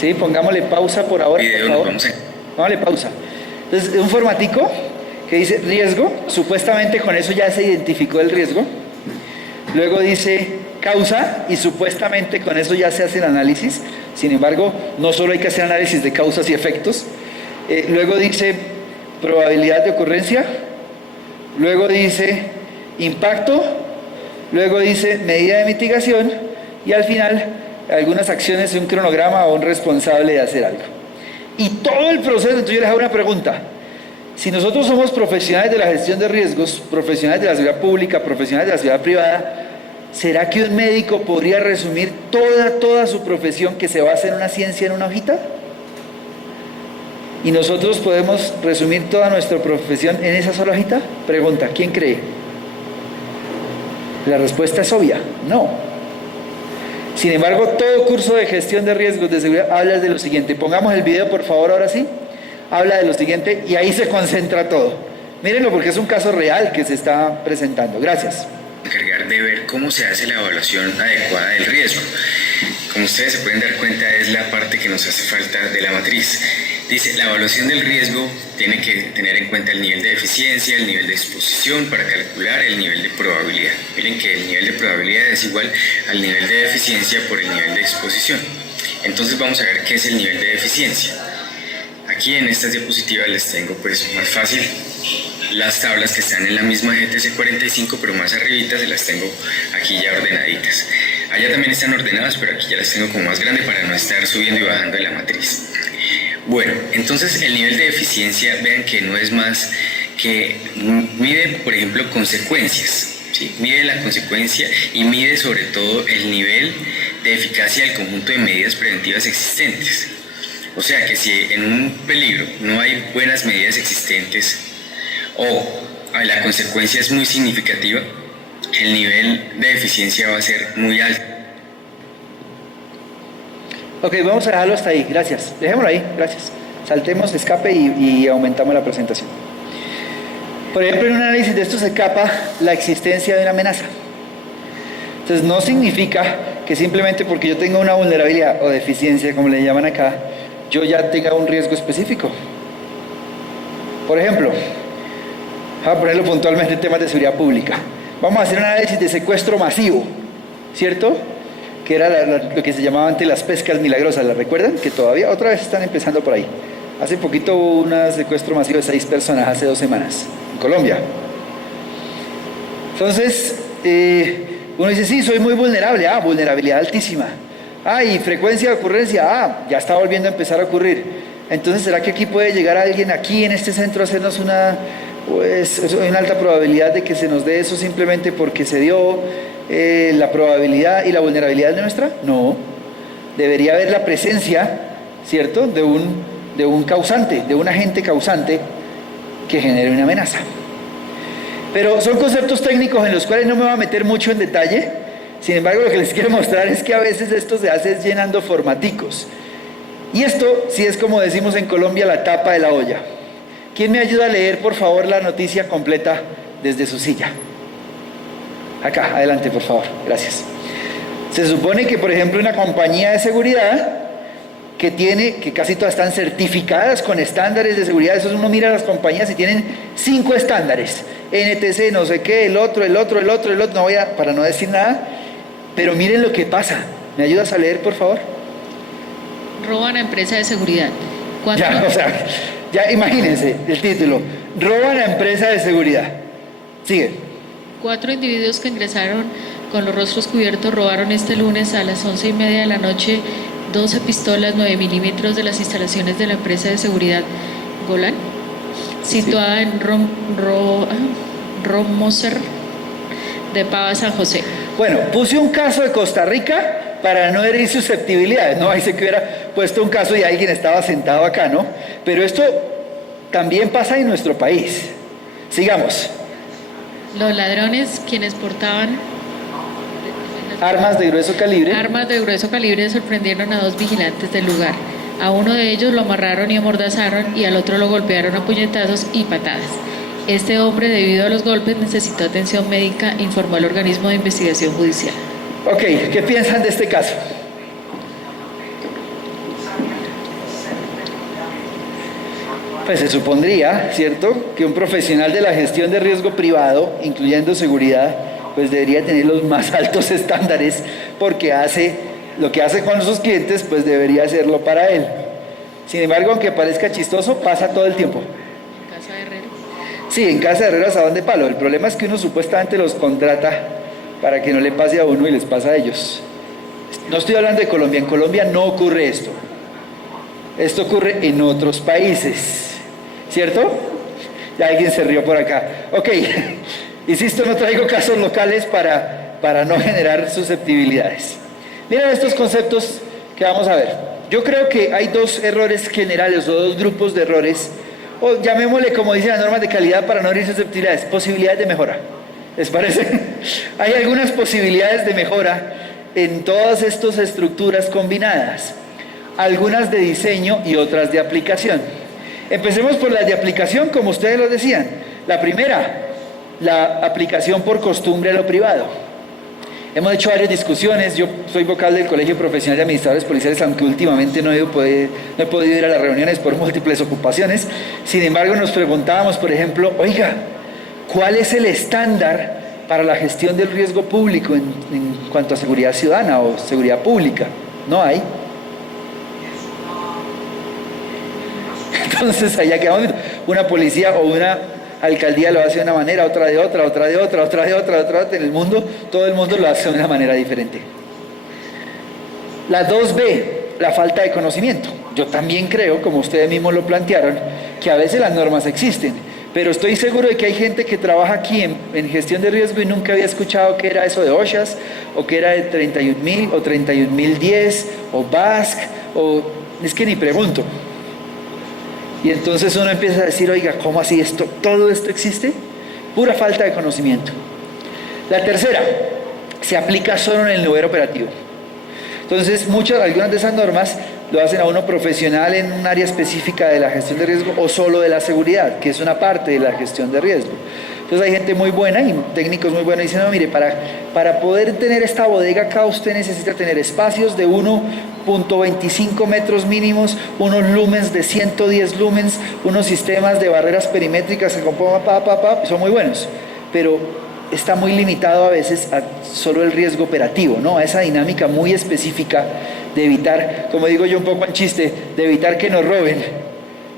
Sí, pongámosle pausa por ahora, por favor. Pongámosle pausa. Entonces, un formatico que dice riesgo, supuestamente con eso ya se identificó el riesgo. Luego dice causa, y supuestamente con eso ya se hace el análisis. Sin embargo, no solo hay que hacer análisis de causas y efectos. Luego dice probabilidad de ocurrencia. Luego dice impacto. Luego dice medida de mitigación. Y al final, algunas acciones, un cronograma o un responsable de hacer algo. Y todo el proceso, entonces yo les hago una pregunta. Si nosotros somos profesionales de la gestión de riesgos, profesionales de la seguridad pública, profesionales de la seguridad privada, ¿será que un médico podría resumir toda su profesión que se basa en una ciencia en una hojita? ¿Y nosotros podemos resumir toda nuestra profesión en esa sola hojita? Pregunta, ¿quién cree? La respuesta es obvia, no. Sin embargo, todo curso de gestión de riesgos de seguridad habla de lo siguiente. Pongamos el video, por favor, ahora sí. Habla de lo siguiente y ahí se concentra todo. Mírenlo porque es un caso real que se está presentando. Gracias. Encargar de ver cómo se hace la evaluación adecuada del riesgo. Como ustedes se pueden dar cuenta, es la parte que nos hace falta de la matriz. Dice, la evaluación del riesgo tiene que tener en cuenta el nivel de eficiencia, el nivel de exposición para calcular el nivel de probabilidad. Miren que el nivel de probabilidad es igual al nivel de eficiencia por el nivel de exposición. Entonces vamos a ver qué es el nivel de eficiencia. Aquí en estas diapositivas les tengo pues más fácil las tablas que están en la misma GTC 45, pero más arribita se las tengo aquí ya ordenaditas. Allá también están ordenadas, pero aquí ya las tengo como más grande para no estar subiendo y bajando de la matriz. Bueno, entonces el nivel de eficiencia, vean que no es más que mide, por ejemplo, consecuencias, ¿sí? Mide la consecuencia y mide sobre todo el nivel de eficacia del conjunto de medidas preventivas existentes. O sea que si en un peligro no hay buenas medidas existentes o la consecuencia es muy significativa, el nivel de eficiencia va a ser muy alto. Ok, vamos a dejarlo hasta ahí, gracias. Dejémoslo ahí, gracias. Saltemos, escape y aumentamos la presentación. Por ejemplo, en un análisis de esto se escapa la existencia de una amenaza. Entonces no significa que simplemente porque yo tenga una vulnerabilidad o deficiencia, como le llaman acá, yo ya tenga un riesgo específico. Por ejemplo, vamos a ponerlo puntualmente en temas de seguridad pública. Vamos a hacer un análisis de secuestro masivo, ¿cierto? Que era lo que se llamaba antes las pescas milagrosas, ¿la recuerdan? Que todavía otra vez están empezando por ahí. Hace poquito hubo un secuestro masivo de 6 personas, hace 2 semanas, en Colombia. Entonces, uno dice, sí, soy muy vulnerable, vulnerabilidad altísima. Y frecuencia de ocurrencia, ya está volviendo a empezar a ocurrir. Entonces, ¿será que aquí puede llegar alguien aquí en este centro a hacernos pues hay una alta probabilidad de que se nos dé eso simplemente porque se dio la probabilidad y la vulnerabilidad de nuestra? No. Debería haber la presencia, ¿cierto?, de un causante, de un agente causante que genere una amenaza. Pero son conceptos técnicos en los cuales no me voy a meter mucho en detalle. Sin embargo, lo que les quiero mostrar es que a veces esto se hace llenando formaticos. Y esto, sí es como decimos en Colombia, la tapa de la olla. ¿Quién me ayuda a leer, por favor, la noticia completa desde su silla? Acá, adelante, por favor. Gracias. Se supone que, por ejemplo, una compañía de seguridad que casi todas están certificadas con estándares de seguridad, eso uno mira a las compañías y tienen 5 estándares, NTC, no sé qué, el otro, no voy a, para no decir nada, pero miren lo que pasa. ¿Me ayudas a leer, por favor? Roban a empresa de seguridad. Ya imagínense el título, roban a empresa de seguridad. Sigue. 4 individuos que ingresaron con los rostros cubiertos robaron este lunes a las 11:30 de la noche 12 pistolas 9 milímetros de las instalaciones de la empresa de seguridad Golan, situada en Romoser de Pava, San José. Bueno, puse un caso de Costa Rica para no herir susceptibilidades, ¿no? Ahí se que hubiera puesto un caso y alguien estaba sentado acá, ¿no? Pero esto también pasa en nuestro país. Sigamos. Los ladrones, quienes portaban armas de grueso calibre, sorprendieron a 2 vigilantes del lugar. A uno de ellos lo amarraron y amordazaron y al otro lo golpearon a puñetazos y patadas. Este hombre, debido a los golpes, necesitó atención médica, informó el organismo de investigación judicial. Ok, ¿qué piensan de este caso? Pues se supondría, ¿cierto?, que un profesional de la gestión de riesgo privado, incluyendo seguridad, pues debería tener los más altos estándares, porque lo que hace con sus clientes, pues debería hacerlo para él. Sin embargo, aunque parezca chistoso, pasa todo el tiempo. ¿En casa de herreros? Sí, en casa de herreros a dónde palo. El problema es que uno supuestamente los contrata para que no le pase a uno y les pasa a ellos. No estoy hablando de Colombia, en Colombia no ocurre esto. Esto ocurre en otros países, ¿cierto? Ya alguien se rió por acá. Ok, insisto, no traigo casos locales para no generar susceptibilidades. Miren estos conceptos que vamos a ver. Yo creo que hay 2 errores generales o 2 grupos de errores, o llamémosle como dice la norma de calidad para no herir susceptibilidades, posibilidades de mejora. ¿Les parece? Hay algunas posibilidades de mejora en todas estas estructuras combinadas, algunas de diseño y otras de aplicación. Empecemos por las de aplicación, como ustedes lo decían. La primera, la aplicación por costumbre a lo privado. Hemos hecho varias discusiones. Yo soy vocal del Colegio Profesional de Administradores Policiales, aunque últimamente no he podido ir a las reuniones por múltiples ocupaciones. Sin embargo, nos preguntábamos, por ejemplo, oiga, ¿cuál es el estándar para la gestión del riesgo público en cuanto a seguridad ciudadana o seguridad pública? No hay. Entonces allá quedamos. Una policía o una alcaldía lo hace de una manera, otra de otra, otra de otra, otra de otra, otra. En el mundo, todo el mundo lo hace de una manera diferente. La 2B, la falta de conocimiento. Yo también creo, como ustedes mismos lo plantearon, que a veces las normas existen, pero estoy seguro de que hay gente que trabaja aquí en gestión de riesgo y nunca había escuchado qué era eso de OSHAS, o qué era de 31.000 o 31.010 o BASC, o es que ni pregunto. Y entonces uno empieza a decir, oiga, ¿cómo así esto? ¿Todo esto existe? Pura falta de conocimiento. La tercera, se aplica solo en el nivel operativo. Entonces, algunas de esas normas lo hacen a uno profesional en un área específica de la gestión de riesgo o solo de la seguridad, que es una parte de la gestión de riesgo. Entonces hay gente muy buena y técnicos muy buenos diciendo, mire, para poder tener esta bodega acá usted necesita tener espacios de 1.25 metros mínimos, unos lumens de 110 lumens, unos sistemas de barreras perimétricas que compongan son muy buenos, pero está muy limitado a veces a solo el riesgo operativo, ¿no? A esa dinámica muy específica de evitar, como digo yo un poco en chiste, de evitar que nos roben.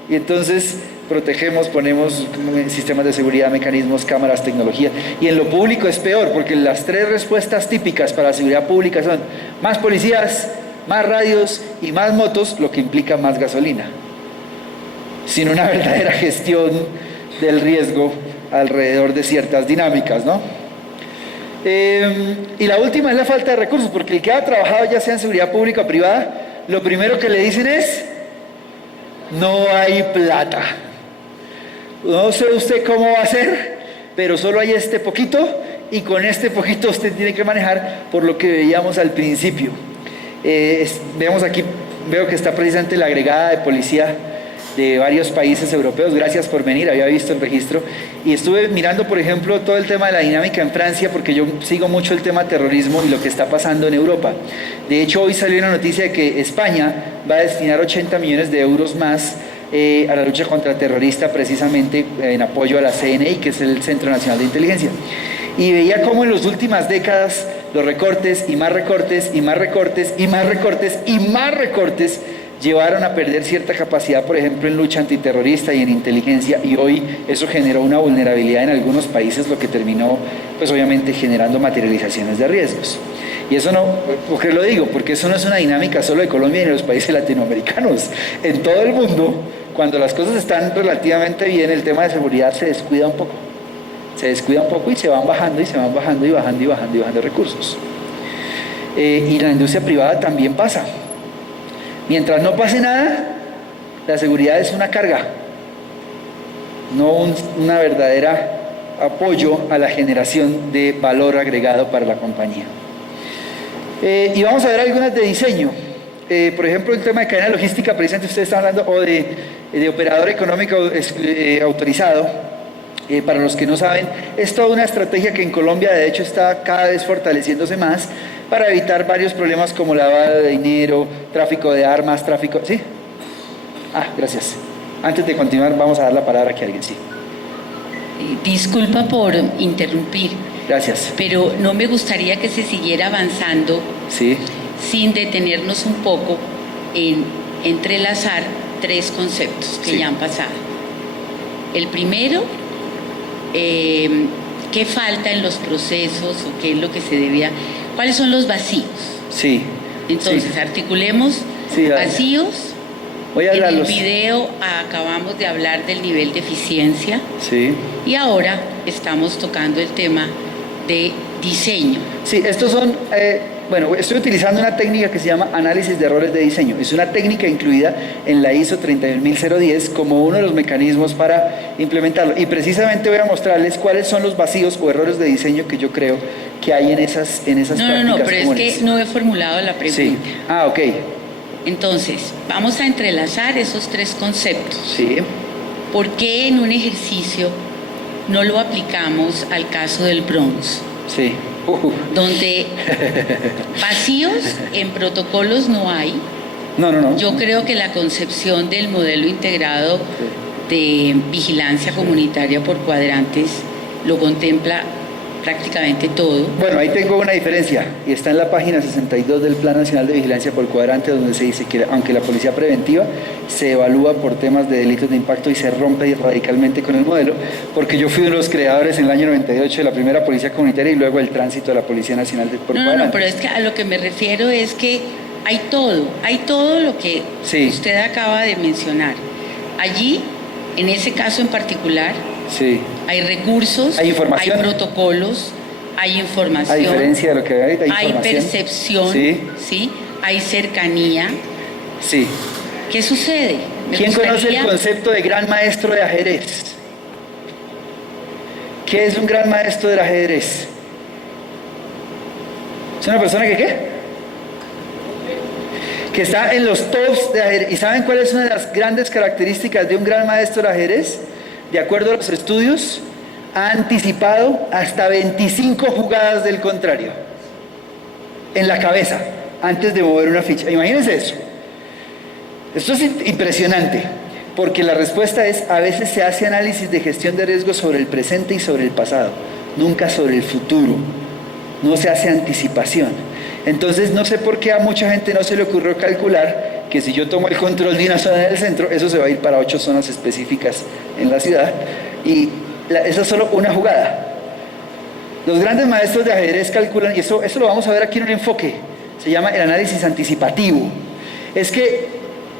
Y entonces protegemos, ponemos sistemas de seguridad, mecanismos, cámaras, tecnología. Y en lo público es peor, porque las 3 respuestas típicas para la seguridad pública son más policías, más radios y más motos, lo que implica más gasolina, sin una verdadera gestión del riesgo alrededor de ciertas dinámicas, ¿no? Y la última es la falta de recursos, porque el que ha trabajado ya sea en seguridad pública o privada, lo primero que le dicen es: no hay plata. No sé usted cómo va a hacer, pero solo hay este poquito, y con este poquito usted tiene que manejar, por lo que veíamos al principio. Vemos aquí, veo que está precisamente la agregada de policía de varios países europeos. Gracias por venir, había visto el registro. Y estuve mirando, por ejemplo, todo el tema de la dinámica en Francia, porque yo sigo mucho el tema terrorismo y lo que está pasando en Europa. De hecho, hoy salió una noticia de que España va a destinar 80 millones de euros más a la lucha contra el terrorista, precisamente en apoyo a la CNI, que es el Centro Nacional de Inteligencia. Y veía cómo en las últimas décadas los recortes y más recortes y más recortes y más recortes y más recortes llevaron a perder cierta capacidad, por ejemplo, en lucha antiterrorista y en inteligencia, y hoy eso generó una vulnerabilidad en algunos países, lo que terminó, pues obviamente, generando materializaciones de riesgos. Y eso no, ¿por qué lo digo? Porque eso no es una dinámica solo de Colombia y de los países latinoamericanos. En todo el mundo, cuando las cosas están relativamente bien, el tema de seguridad se descuida un poco. Se descuida un poco y se van bajando y se van bajando y bajando y bajando y bajando recursos. Y la industria privada también pasa. Mientras no pase nada, la seguridad es una carga, no una verdadera apoyo a la generación de valor agregado para la compañía. Y vamos a ver algunas de diseño. Por ejemplo, el tema de cadena logística, precisamente usted está hablando, o de operador económico autorizado. Para los que no saben, es toda una estrategia que en Colombia de hecho está cada vez fortaleciéndose más para evitar varios problemas como lavado de dinero, tráfico de armas, tráfico... ¿Sí? Gracias. Antes de continuar, vamos a dar la palabra aquí a alguien, sí. Disculpa por interrumpir. Gracias. Pero no me gustaría que se siguiera avanzando, sí, sin detenernos un poco en entrelazar tres conceptos que ya han pasado. El primero, ¿qué falta en los procesos o qué es lo que se debía? ¿Cuáles son los vacíos? Sí. Entonces, sí, articulemos vacíos. En el video acabamos de hablar del nivel de eficiencia. Sí. Y ahora estamos tocando el tema de diseño. Sí, estos son... bueno, estoy utilizando una técnica que se llama análisis de errores de diseño. Es una técnica incluida en la ISO 31010 como uno de los mecanismos para implementarlo. Y precisamente voy a mostrarles cuáles son los vacíos o errores de diseño que yo creo que hay en esas prácticas comunes. No, pero es que no he formulado la pregunta. Sí. Ok. Entonces, vamos a entrelazar esos tres conceptos. Sí. ¿Por qué en un ejercicio no lo aplicamos al caso del Bronx? Sí. Donde vacíos en protocolos no hay. No. Yo creo que la concepción del modelo integrado de vigilancia comunitaria por cuadrantes lo contempla prácticamente todo. Bueno, ahí tengo una diferencia y está en la página 62 del Plan Nacional de Vigilancia por Cuadrantes, donde se dice que aunque la policía preventiva se evalúa por temas de delitos de impacto y se rompe radicalmente con el modelo, porque yo fui uno de los creadores en el año 98 de la primera policía comunitaria y luego el tránsito de la Policía Nacional por Cuadrantes. No, pero es que a lo que me refiero es que hay todo lo que usted acaba de mencionar. Allí, en ese caso en particular, hay recursos, hay protocolos, hay información. A diferencia de lo que hay ahorita, hay percepción, ¿sí? Hay cercanía. Sí. ¿Qué sucede? ¿Quién conoce el concepto de gran maestro de ajedrez? ¿Qué es un gran maestro del ajedrez? ¿Es una persona que está en los tops de ajedrez? ¿Y saben cuál es una de las grandes características de un gran maestro del ajedrez? De acuerdo a los estudios, ha anticipado hasta 25 jugadas del contrario en la cabeza antes de mover una ficha. Imagínense eso. Esto es impresionante, porque la respuesta es: a veces se hace análisis de gestión de riesgos sobre el presente y sobre el pasado, nunca sobre el futuro. No se hace anticipación. Entonces, no sé por qué a mucha gente no se le ocurrió calcular que si yo tomo el control de una zona en el centro, eso se va a ir para 8 zonas específicas en la ciudad, y esa es solo una jugada. Los grandes maestros de ajedrez calculan, y eso lo vamos a ver aquí en un enfoque se llama el análisis anticipativo. Es que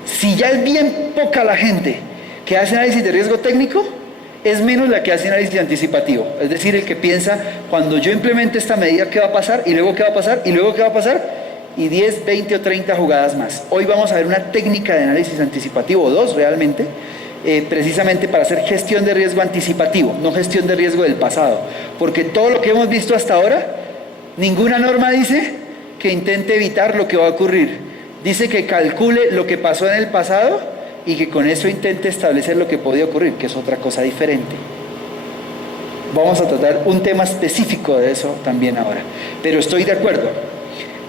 si ya es bien poca la gente que hace análisis de riesgo técnico, es menos la que hace análisis anticipativo. Es decir, el que piensa, cuando yo implemente esta medida, ¿qué va a pasar? Y luego, ¿qué va a pasar? Y luego, ¿qué va a pasar? Y 10, 20 o 30 jugadas más. Hoy vamos a ver una técnica de análisis anticipativo, o dos realmente, precisamente para hacer gestión de riesgo anticipativo, no gestión de riesgo del pasado. Porque todo lo que hemos visto hasta ahora, ninguna norma dice que intente evitar lo que va a ocurrir. Dice que calcule lo que pasó en el pasado y que con eso intente establecer lo que podía ocurrir, que es otra cosa diferente. Vamos a tratar un tema específico de eso también ahora. Pero estoy de acuerdo.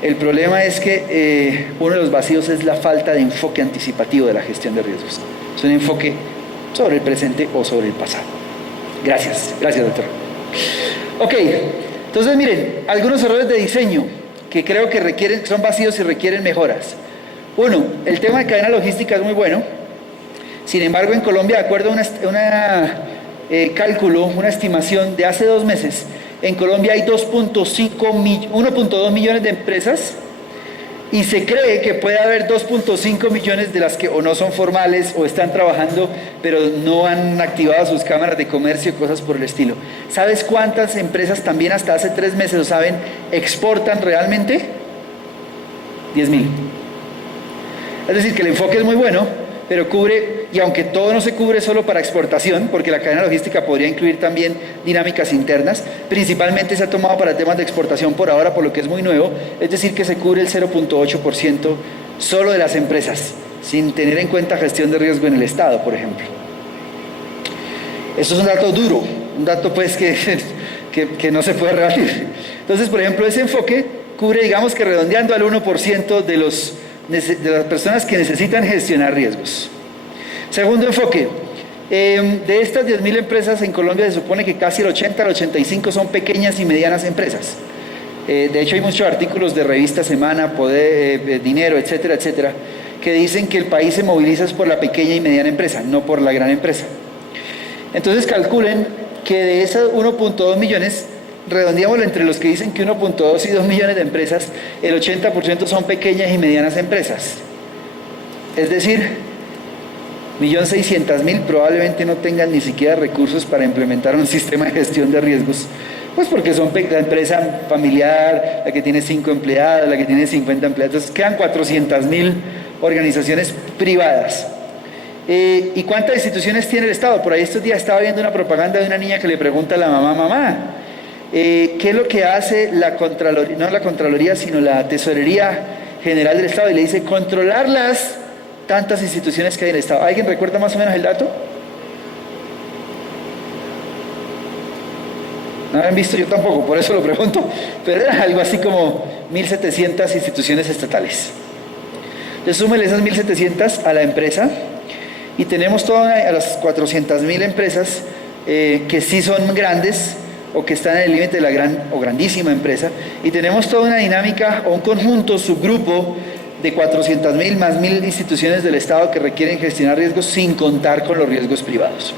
El problema es que uno de los vacíos es la falta de enfoque anticipativo de la gestión de riesgos. Es un enfoque sobre el presente o sobre el pasado. Gracias, doctor. Ok, entonces miren, algunos errores de diseño que creo que son vacíos y requieren mejoras. Uno, el tema de cadena logística es muy bueno. Sin embargo, en Colombia, de acuerdo a una estimación de hace 2 meses, en Colombia hay 1.2 millones de empresas y se cree que puede haber 2.5 millones de las que o no son formales o están trabajando pero no han activado sus cámaras de comercio y cosas por el estilo. ¿Sabes cuántas empresas también hasta hace 3 meses, lo saben, exportan realmente? 10.000. Es decir, que el enfoque es muy bueno, pero cubre, y aunque todo no se cubre solo para exportación, porque la cadena logística podría incluir también dinámicas internas, principalmente se ha tomado para temas de exportación por ahora, por lo que es muy nuevo, es decir, que se cubre el 0.8% solo de las empresas, sin tener en cuenta gestión de riesgo en el Estado, por ejemplo. Esto es un dato duro, un dato pues que no se puede rebatir. Entonces, por ejemplo, ese enfoque cubre, digamos que redondeando al 1% de las personas que necesitan gestionar riesgos. Segundo enfoque, de estas 10.000 empresas en Colombia se supone que casi el 80 al 85 son pequeñas y medianas empresas. De hecho hay muchos artículos de revista Semana, Poder, Dinero, etcétera, etcétera, que dicen que el país se moviliza por la pequeña y mediana empresa, no por la gran empresa. Entonces calculen que de esos 1.2 millones, redondeámoslo entre los que dicen que 1.2 y 2 millones de empresas, el 80% son pequeñas y medianas empresas. Es decir, 1.600.000 probablemente no tengan ni siquiera recursos para implementar un sistema de gestión de riesgos, pues porque son la empresa familiar, la que tiene 5 empleados, la que tiene 50 empleados, entonces quedan 400.000 organizaciones privadas. ¿Y cuántas instituciones tiene el Estado? Por ahí estos días estaba viendo una propaganda de una niña que le pregunta a la mamá, ¿qué es lo que hace la Contraloría, no la Contraloría, sino la Tesorería General del Estado? Y le dice, controlar las tantas instituciones que hay en el Estado. ¿Alguien recuerda más o menos el dato? No lo han visto, yo tampoco, por eso lo pregunto, pero era algo así como 1.700 instituciones estatales. Entonces súmele esas 1.700 a la empresa y tenemos a las 400.000 empresas que sí son grandes o que están en el límite de la gran o grandísima empresa, y tenemos toda una dinámica o un conjunto, subgrupo de 400.000 más 1.000 instituciones del Estado que requieren gestionar riesgos sin contar con los riesgos privados.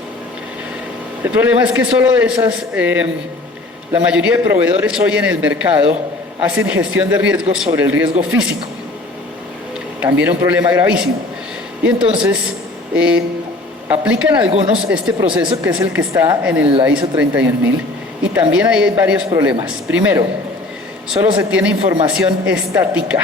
El problema es que solo de esas, la mayoría de proveedores hoy en el mercado hacen gestión de riesgos sobre el riesgo físico. También un problema gravísimo. Y entonces aplican algunos este proceso, que es el que está en la ISO 31000, y también ahí hay varios problemas. Primero, solo se tiene información estática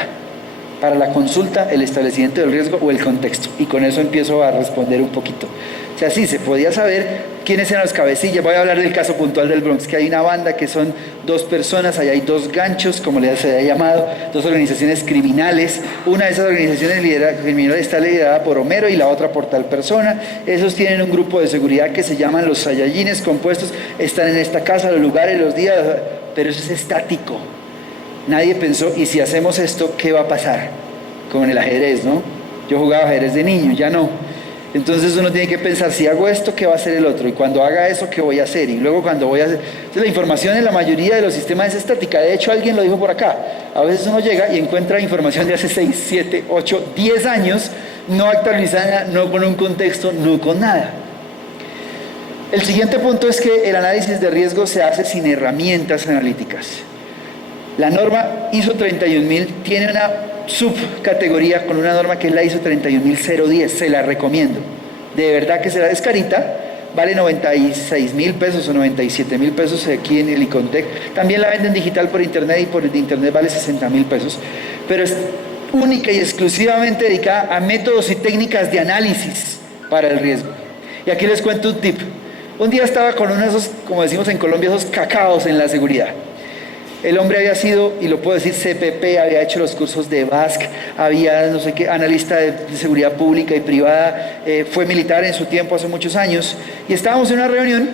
para la consulta, el establecimiento del riesgo o el contexto, y con eso empiezo a responder un poquito. O sea, sí, se podía saber quiénes eran los cabecillas. Voy a hablar del caso puntual del Bronx, que hay una banda que son 2 personas, ahí hay 2 ganchos, como se ha llamado, 2 organizaciones criminales. Una de esas organizaciones criminales está liderada por Homero y la otra por tal persona. Esos tienen un grupo de seguridad que se llaman los Saiyajines compuestos, están en esta casa, los lugares, los días, pero eso es estático. Nadie pensó, ¿y si hacemos esto, qué va a pasar? Como en el ajedrez, ¿no? Yo jugaba ajedrez de niño, ya no. Entonces uno tiene que pensar, si hago esto, ¿qué va a hacer el otro? Y cuando haga eso, ¿qué voy a hacer? Y luego cuando voy a hacer... Entonces la información en la mayoría de los sistemas es estática. De hecho, alguien lo dijo por acá. A veces uno llega y encuentra información de hace 6, 7, 8, 10 años, no actualizada, no con un contexto, no con nada. El siguiente punto es que el análisis de riesgo se hace sin herramientas analíticas. La norma ISO 31000 tiene una subcategoría con una norma que es la ISO 31010, se la recomiendo. De verdad que es carita, vale 96.000 pesos o 97.000 pesos aquí en el Icontec. También la venden digital por internet y por internet vale 60.000 pesos. Pero es única y exclusivamente dedicada a métodos y técnicas de análisis para el riesgo. Y aquí les cuento un tip. Un día estaba con uno de esos, como decimos en Colombia, esos cacaos en la seguridad. El hombre había sido, y lo puedo decir, CPP, había hecho los cursos de BASC, había, no sé qué, analista de seguridad pública y privada, fue militar en su tiempo, hace muchos años, y estábamos en una reunión,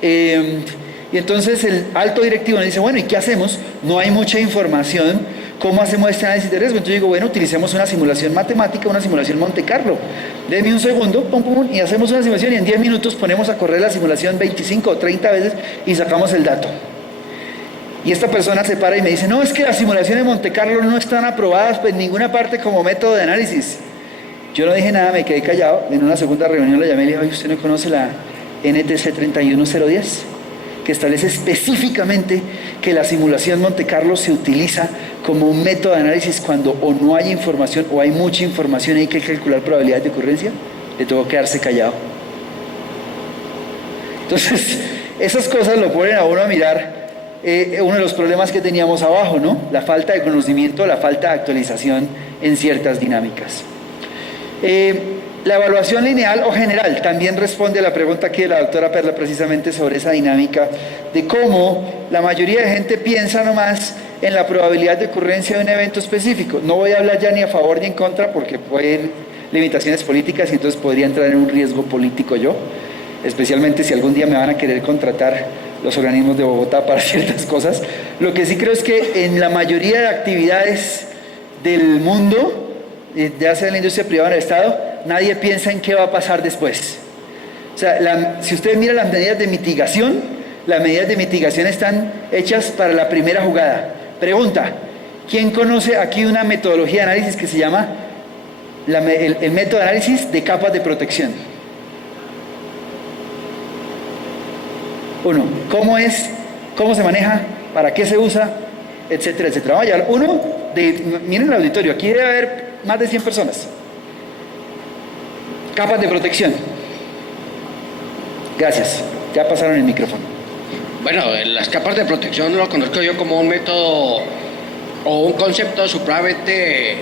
y entonces el alto directivo nos dice, bueno, ¿y qué hacemos? No hay mucha información, ¿cómo hacemos este análisis de riesgo? Entonces yo digo, bueno, utilicemos una simulación matemática, una simulación Monte Carlo. Denme un segundo, pum, pum, y hacemos una simulación, y en 10 minutos ponemos a correr la simulación 25 o 30 veces y sacamos el dato. Y esta persona se para y me dice, no, es que las simulaciones de Monte Carlo no están aprobadas en ninguna parte como método de análisis. Yo no dije nada, me quedé callado. En una segunda reunión la llamé y le dije, oye, ¿usted no conoce la NTC 31010? Que establece específicamente que la simulación Monte Carlo se utiliza como un método de análisis cuando o no hay información o hay mucha información y hay que calcular probabilidades de ocurrencia. Le tuvo que quedarse callado. Entonces, esas cosas lo ponen a uno a mirar uno de los problemas que teníamos abajo, ¿no? La falta de conocimiento, la falta de actualización en ciertas dinámicas. La evaluación lineal o general también responde a la pregunta que la doctora Perla precisamente sobre esa dinámica de cómo la mayoría de gente piensa nomás en la probabilidad de ocurrencia de un evento específico. No voy a hablar ya ni a favor ni en contra porque puede haber limitaciones políticas y entonces podría entrar en un riesgo político yo, especialmente si algún día me van a querer contratar los organismos de Bogotá para ciertas cosas. Lo que sí creo es que en la mayoría de actividades del mundo, ya sea en la industria privada o en el Estado, nadie piensa en qué va a pasar después. O sea, si ustedes miran las medidas de mitigación, las medidas de mitigación están hechas para la primera jugada. Pregunta, ¿quién conoce aquí una metodología de análisis que se llama el método de análisis de capas de protección? Uno, ¿cómo se maneja? ¿Para qué se usa? Etcétera, etcétera. Vamos a llevar miren el auditorio, aquí debe haber más de 100 personas. Capas de protección. Gracias, ya pasaron el micrófono. Bueno, las capas de protección lo conozco yo como un método o un concepto supremamente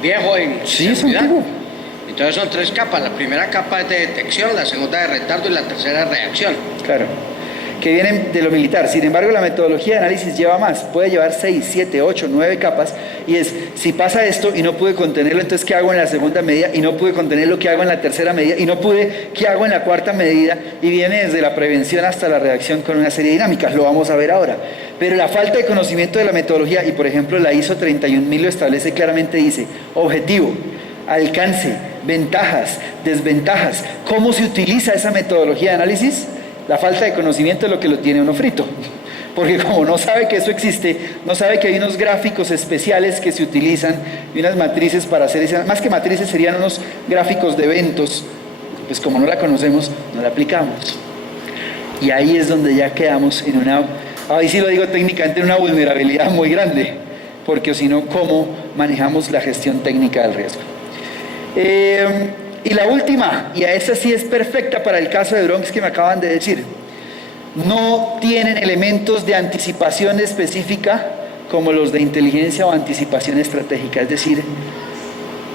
viejo en seguridad. Entonces son 3 capas. La primera capa es de detección, la segunda de retardo y la tercera de reacción. Claro, que vienen de lo militar. Sin embargo, la metodología de análisis lleva más. Puede llevar 6, 7, 8, 9 capas. Y es, si pasa esto y no pude contenerlo, entonces ¿qué hago en la segunda medida? Y no pude contenerlo, ¿qué hago en la tercera medida? Y no pude, ¿qué hago en la cuarta medida? Y viene desde la prevención hasta la reacción con una serie de dinámicas. Lo vamos a ver ahora. Pero la falta de conocimiento de la metodología, y por ejemplo la ISO 31000 lo establece claramente, dice, objetivo, alcance, ventajas, desventajas, ¿cómo se utiliza esa metodología de análisis? La falta de conocimiento es lo que lo tiene uno frito, porque como no sabe que eso existe, no sabe que hay unos gráficos especiales que se utilizan y unas matrices para hacer eso, más que matrices serían unos gráficos de eventos, pues como no la conocemos, no la aplicamos. Y ahí es donde ya quedamos en una, ahí sí lo digo técnicamente, en una vulnerabilidad muy grande, porque si no, ¿cómo manejamos la gestión técnica del riesgo? Y la última, y a esa sí es perfecta para el caso de Bronx que me acaban de decir, no tienen elementos de anticipación específica como los de inteligencia o anticipación estratégica, es decir,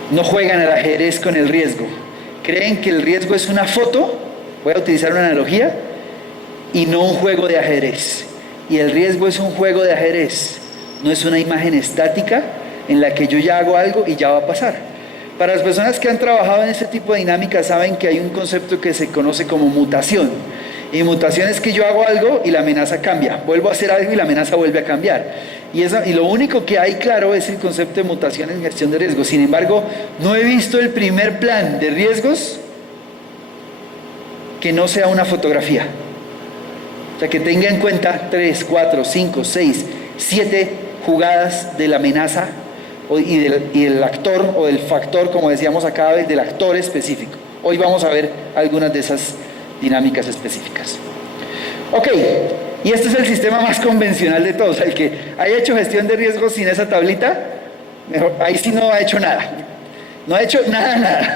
no juegan al ajedrez con el riesgo, creen que el riesgo es una foto, voy a utilizar una analogía, y no un juego de ajedrez, y el riesgo es un juego de ajedrez, no es una imagen estática en la que yo ya hago algo y ya va a pasar. Para las personas que han trabajado en este tipo de dinámicas saben que hay un concepto que se conoce como mutación. Y mutación es que yo hago algo y la amenaza cambia. Vuelvo a hacer algo y la amenaza vuelve a cambiar. Y lo único que hay claro es el concepto de mutación en gestión de riesgos. Sin embargo, no he visto el primer plan de riesgos que no sea una fotografía. O sea, que tenga en cuenta 3, 4, 5, 6, 7 jugadas de la amenaza y del actor o del factor, como decíamos acá, del actor específico. Hoy vamos a ver algunas de esas dinámicas específicas. Ok, Y este es el sistema más convencional de todos. El que haya hecho gestión de riesgos sin esa tablita, mejor, ahí sí no ha hecho nada. No ha hecho nada,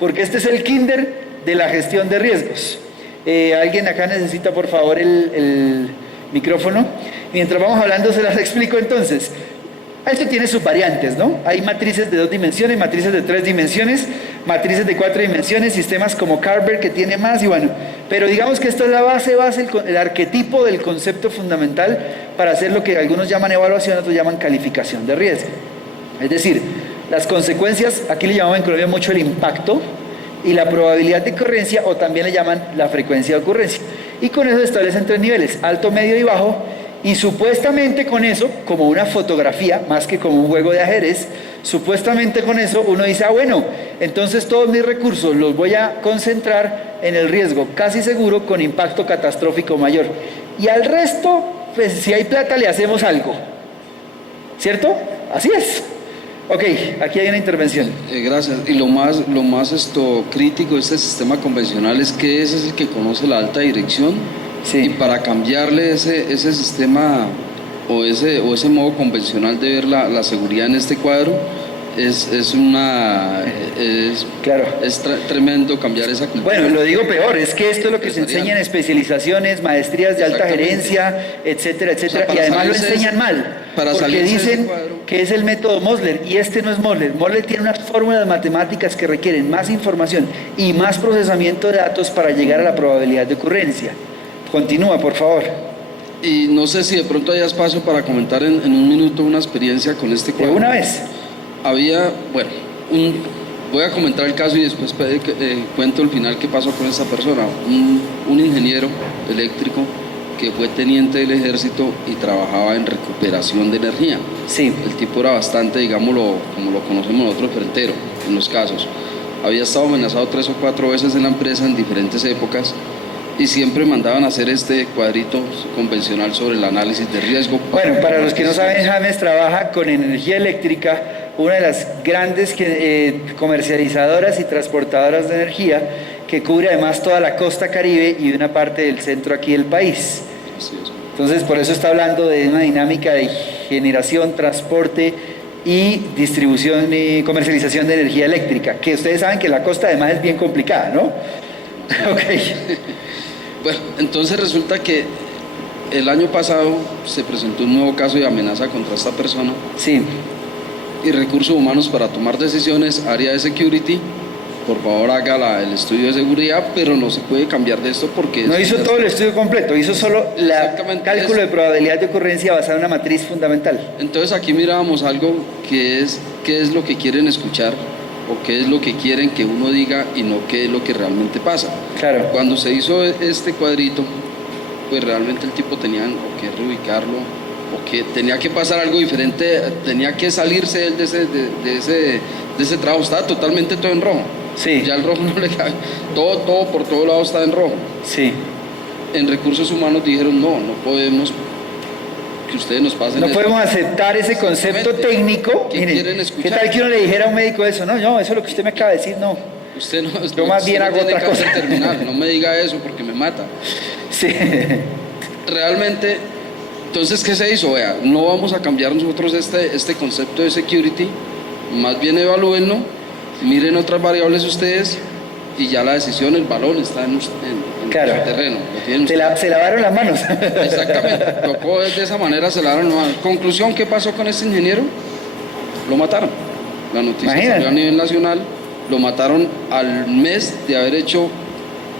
porque este es el kinder de la gestión de riesgos. Alguien acá necesita, por favor, el micrófono. Mientras vamos hablando, se las explico entonces. Esto tiene sus variantes, ¿no? Hay matrices de 2 dimensiones, matrices de 3 dimensiones, matrices de 4 dimensiones, sistemas como Carver que tiene más y bueno. Pero digamos que esta es la base, el arquetipo del concepto fundamental para hacer lo que algunos llaman evaluación, otros llaman calificación de riesgo. Es decir, las consecuencias, aquí le llamamos en Colombia mucho el impacto y la probabilidad de ocurrencia, o también le llaman la frecuencia de ocurrencia. Y con eso se establecen 3 niveles, alto, medio y bajo. Y supuestamente con eso, como una fotografía, más que como un juego de ajedrez, supuestamente con eso uno dice, bueno, entonces todos mis recursos los voy a concentrar en el riesgo casi seguro con impacto catastrófico mayor. Y al resto, pues si hay plata le hacemos algo. ¿Cierto? Así es. Ok, aquí hay una intervención. Gracias. Y lo más crítico de este sistema convencional es que ese es el que conoce la alta dirección. Sí. Y para cambiarle ese sistema o ese modo convencional de ver la seguridad en este cuadro, es tremendo cambiar esa cultura. Bueno, lo digo peor, es que esto es lo que se enseña en especializaciones, maestrías de alta gerencia, etcétera, etcétera, y además lo enseñan mal, porque dicen que es el método Mosler, y este no es Mosler. Mosler tiene unas fórmulas matemáticas que requieren más información y más procesamiento de datos para llegar a la probabilidad de ocurrencia. Continúa, por favor. Y no sé si de pronto hay espacio para comentar en un minuto una experiencia con este cuadro. ¿De una vez? Había, bueno, voy a comentar el caso y después cuento el final qué pasó con esa persona. Un ingeniero eléctrico que fue teniente del ejército y trabajaba en recuperación de energía. Sí. El tipo era bastante, digámoslo, como lo conocemos nosotros, frentero en los casos. Había estado amenazado 3 o 4 veces en la empresa en diferentes épocas. Y siempre mandaban a hacer este cuadrito convencional sobre el análisis de riesgo. Bueno, para los que no saben, James trabaja con energía eléctrica, una de las grandes comercializadoras y transportadoras de energía, que cubre además toda la costa Caribe y una parte del centro aquí del país. Así es. Entonces, por eso está hablando de una dinámica de generación, transporte y distribución y comercialización de energía eléctrica, que ustedes saben que la costa además es bien complicada, ¿no? Ok. Bueno, entonces resulta que el año pasado se presentó un nuevo caso de amenaza contra esta persona. Sí. Y Recursos Humanos, para tomar decisiones, área de security, por favor haga el estudio de seguridad, pero no se puede cambiar de esto porque... No hizo todo el estudio completo, hizo solo el cálculo de probabilidad de ocurrencia basada en una matriz fundamental. Entonces aquí mirábamos algo que es qué es lo que quieren escuchar o qué es lo que quieren que uno diga y no qué es lo que realmente pasa. Claro. Cuando se hizo este cuadrito, pues realmente el tipo tenía o que reubicarlo, o que tenía que pasar algo diferente, tenía que salirse él de ese trabajo. Estaba totalmente todo en rojo. Sí. Ya el rojo no le cabe. Todo por todos lados está en rojo. Sí. En Recursos Humanos dijeron, no podemos que ustedes nos pasen. No podemos aceptar ese concepto técnico. Miren, ¿qué tal que uno le dijera a un médico eso? No, eso es lo que usted me acaba de decir, no. Usted no, yo más bien hago otra cosa. Terminal. No me diga eso porque me mata. Sí. Realmente, entonces, ¿qué se hizo? Vea, no vamos a cambiar nosotros este concepto de security, más bien evalúenlo, miren otras variables ustedes y ya la decisión, el balón está en claro. El terreno. Se lavaron las manos. Exactamente, tocó de esa manera, se lavaron las manos. Conclusión, ¿qué pasó con este ingeniero? Lo mataron. La noticia salió a nivel nacional, lo mataron al mes de haber hecho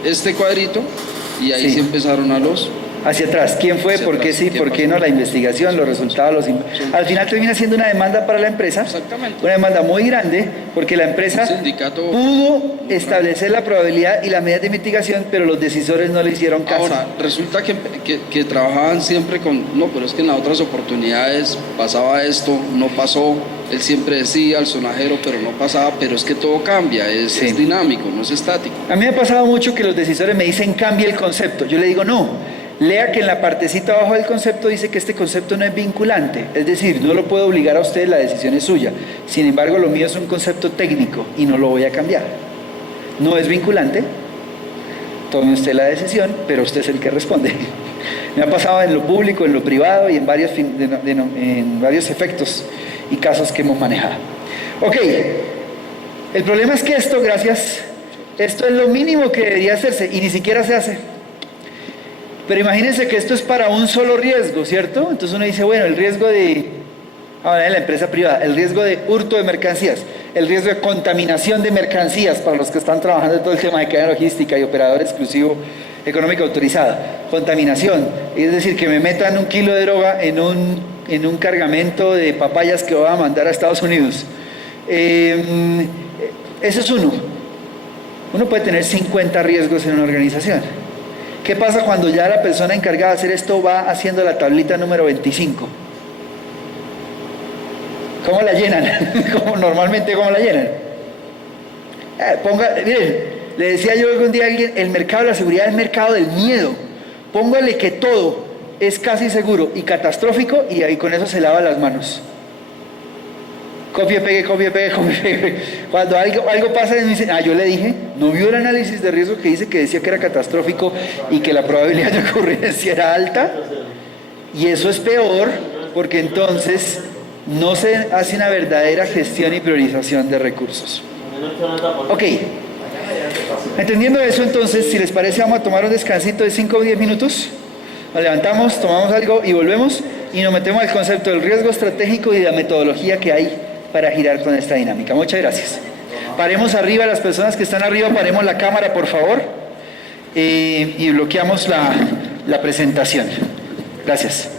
este cuadrito y ahí sí empezaron a los... Hacia atrás, ¿quién fue? ¿Por qué sí? ¿Por qué no? La investigación, los resultados, al final termina siendo una demanda para la empresa. Exactamente. Una demanda muy grande, porque la empresa pudo establecer la probabilidad y las medidas de mitigación, pero los decisores no le hicieron caso. Ahora, resulta que trabajaban siempre con, no, pero es que en las otras oportunidades pasaba esto, no pasó, él siempre decía al sonajero, pero no pasaba, pero es que todo cambia, es dinámico, no es estático. A mí me ha pasado mucho que los decisores me dicen, cambie el concepto. Yo le digo, no. Lea que en la partecita abajo del concepto dice que este concepto no es vinculante, es decir, no lo puedo obligar a usted, la decisión es suya. Sin embargo, lo mío es un concepto técnico y no lo voy a cambiar. No es vinculante, tome usted la decisión, pero usted es el que responde. Me ha pasado en lo público, en lo privado y en varios, en varios efectos y casos que hemos manejado. Ok, el problema es que esto es lo mínimo que debería hacerse y ni siquiera se hace. Pero imagínense que esto es para un solo riesgo, ¿cierto? Entonces uno dice, bueno, el riesgo de, en la empresa privada, el riesgo de hurto de mercancías, el riesgo de contaminación de mercancías para los que están trabajando en todo el tema de cadena logística y operador exclusivo económico autorizado, contaminación, es decir, que me metan 1 kilo de droga en un cargamento de papayas que voy a mandar a Estados Unidos. Eso es uno. Uno puede tener 50 riesgos en una organización. ¿Qué pasa cuando ya la persona encargada de hacer esto va haciendo la tablita número 25? ¿Cómo la llenan? Normalmente, ¿cómo la llenan? Miren, le decía yo algún día a alguien, el mercado de la seguridad es el mercado del miedo. Póngale que todo es casi seguro y catastrófico y ahí con eso se lava las manos. Copie, pegue. Cuando algo pasa, me dicen, yo le dije, ¿no vio el análisis de riesgo que decía que era catastrófico y que la probabilidad de ocurrencia era alta? Y eso es peor, porque entonces no se hace una verdadera gestión y priorización de recursos. Ok, entendiendo eso, entonces, si les parece, vamos a tomar un descansito de 5 o 10 minutos. Nos levantamos, tomamos algo y volvemos y nos metemos al concepto del riesgo estratégico y de la metodología que hay para girar con esta dinámica. Muchas gracias. Paremos arriba, las personas que están arriba, paremos la cámara, por favor, y bloqueamos la presentación. Gracias.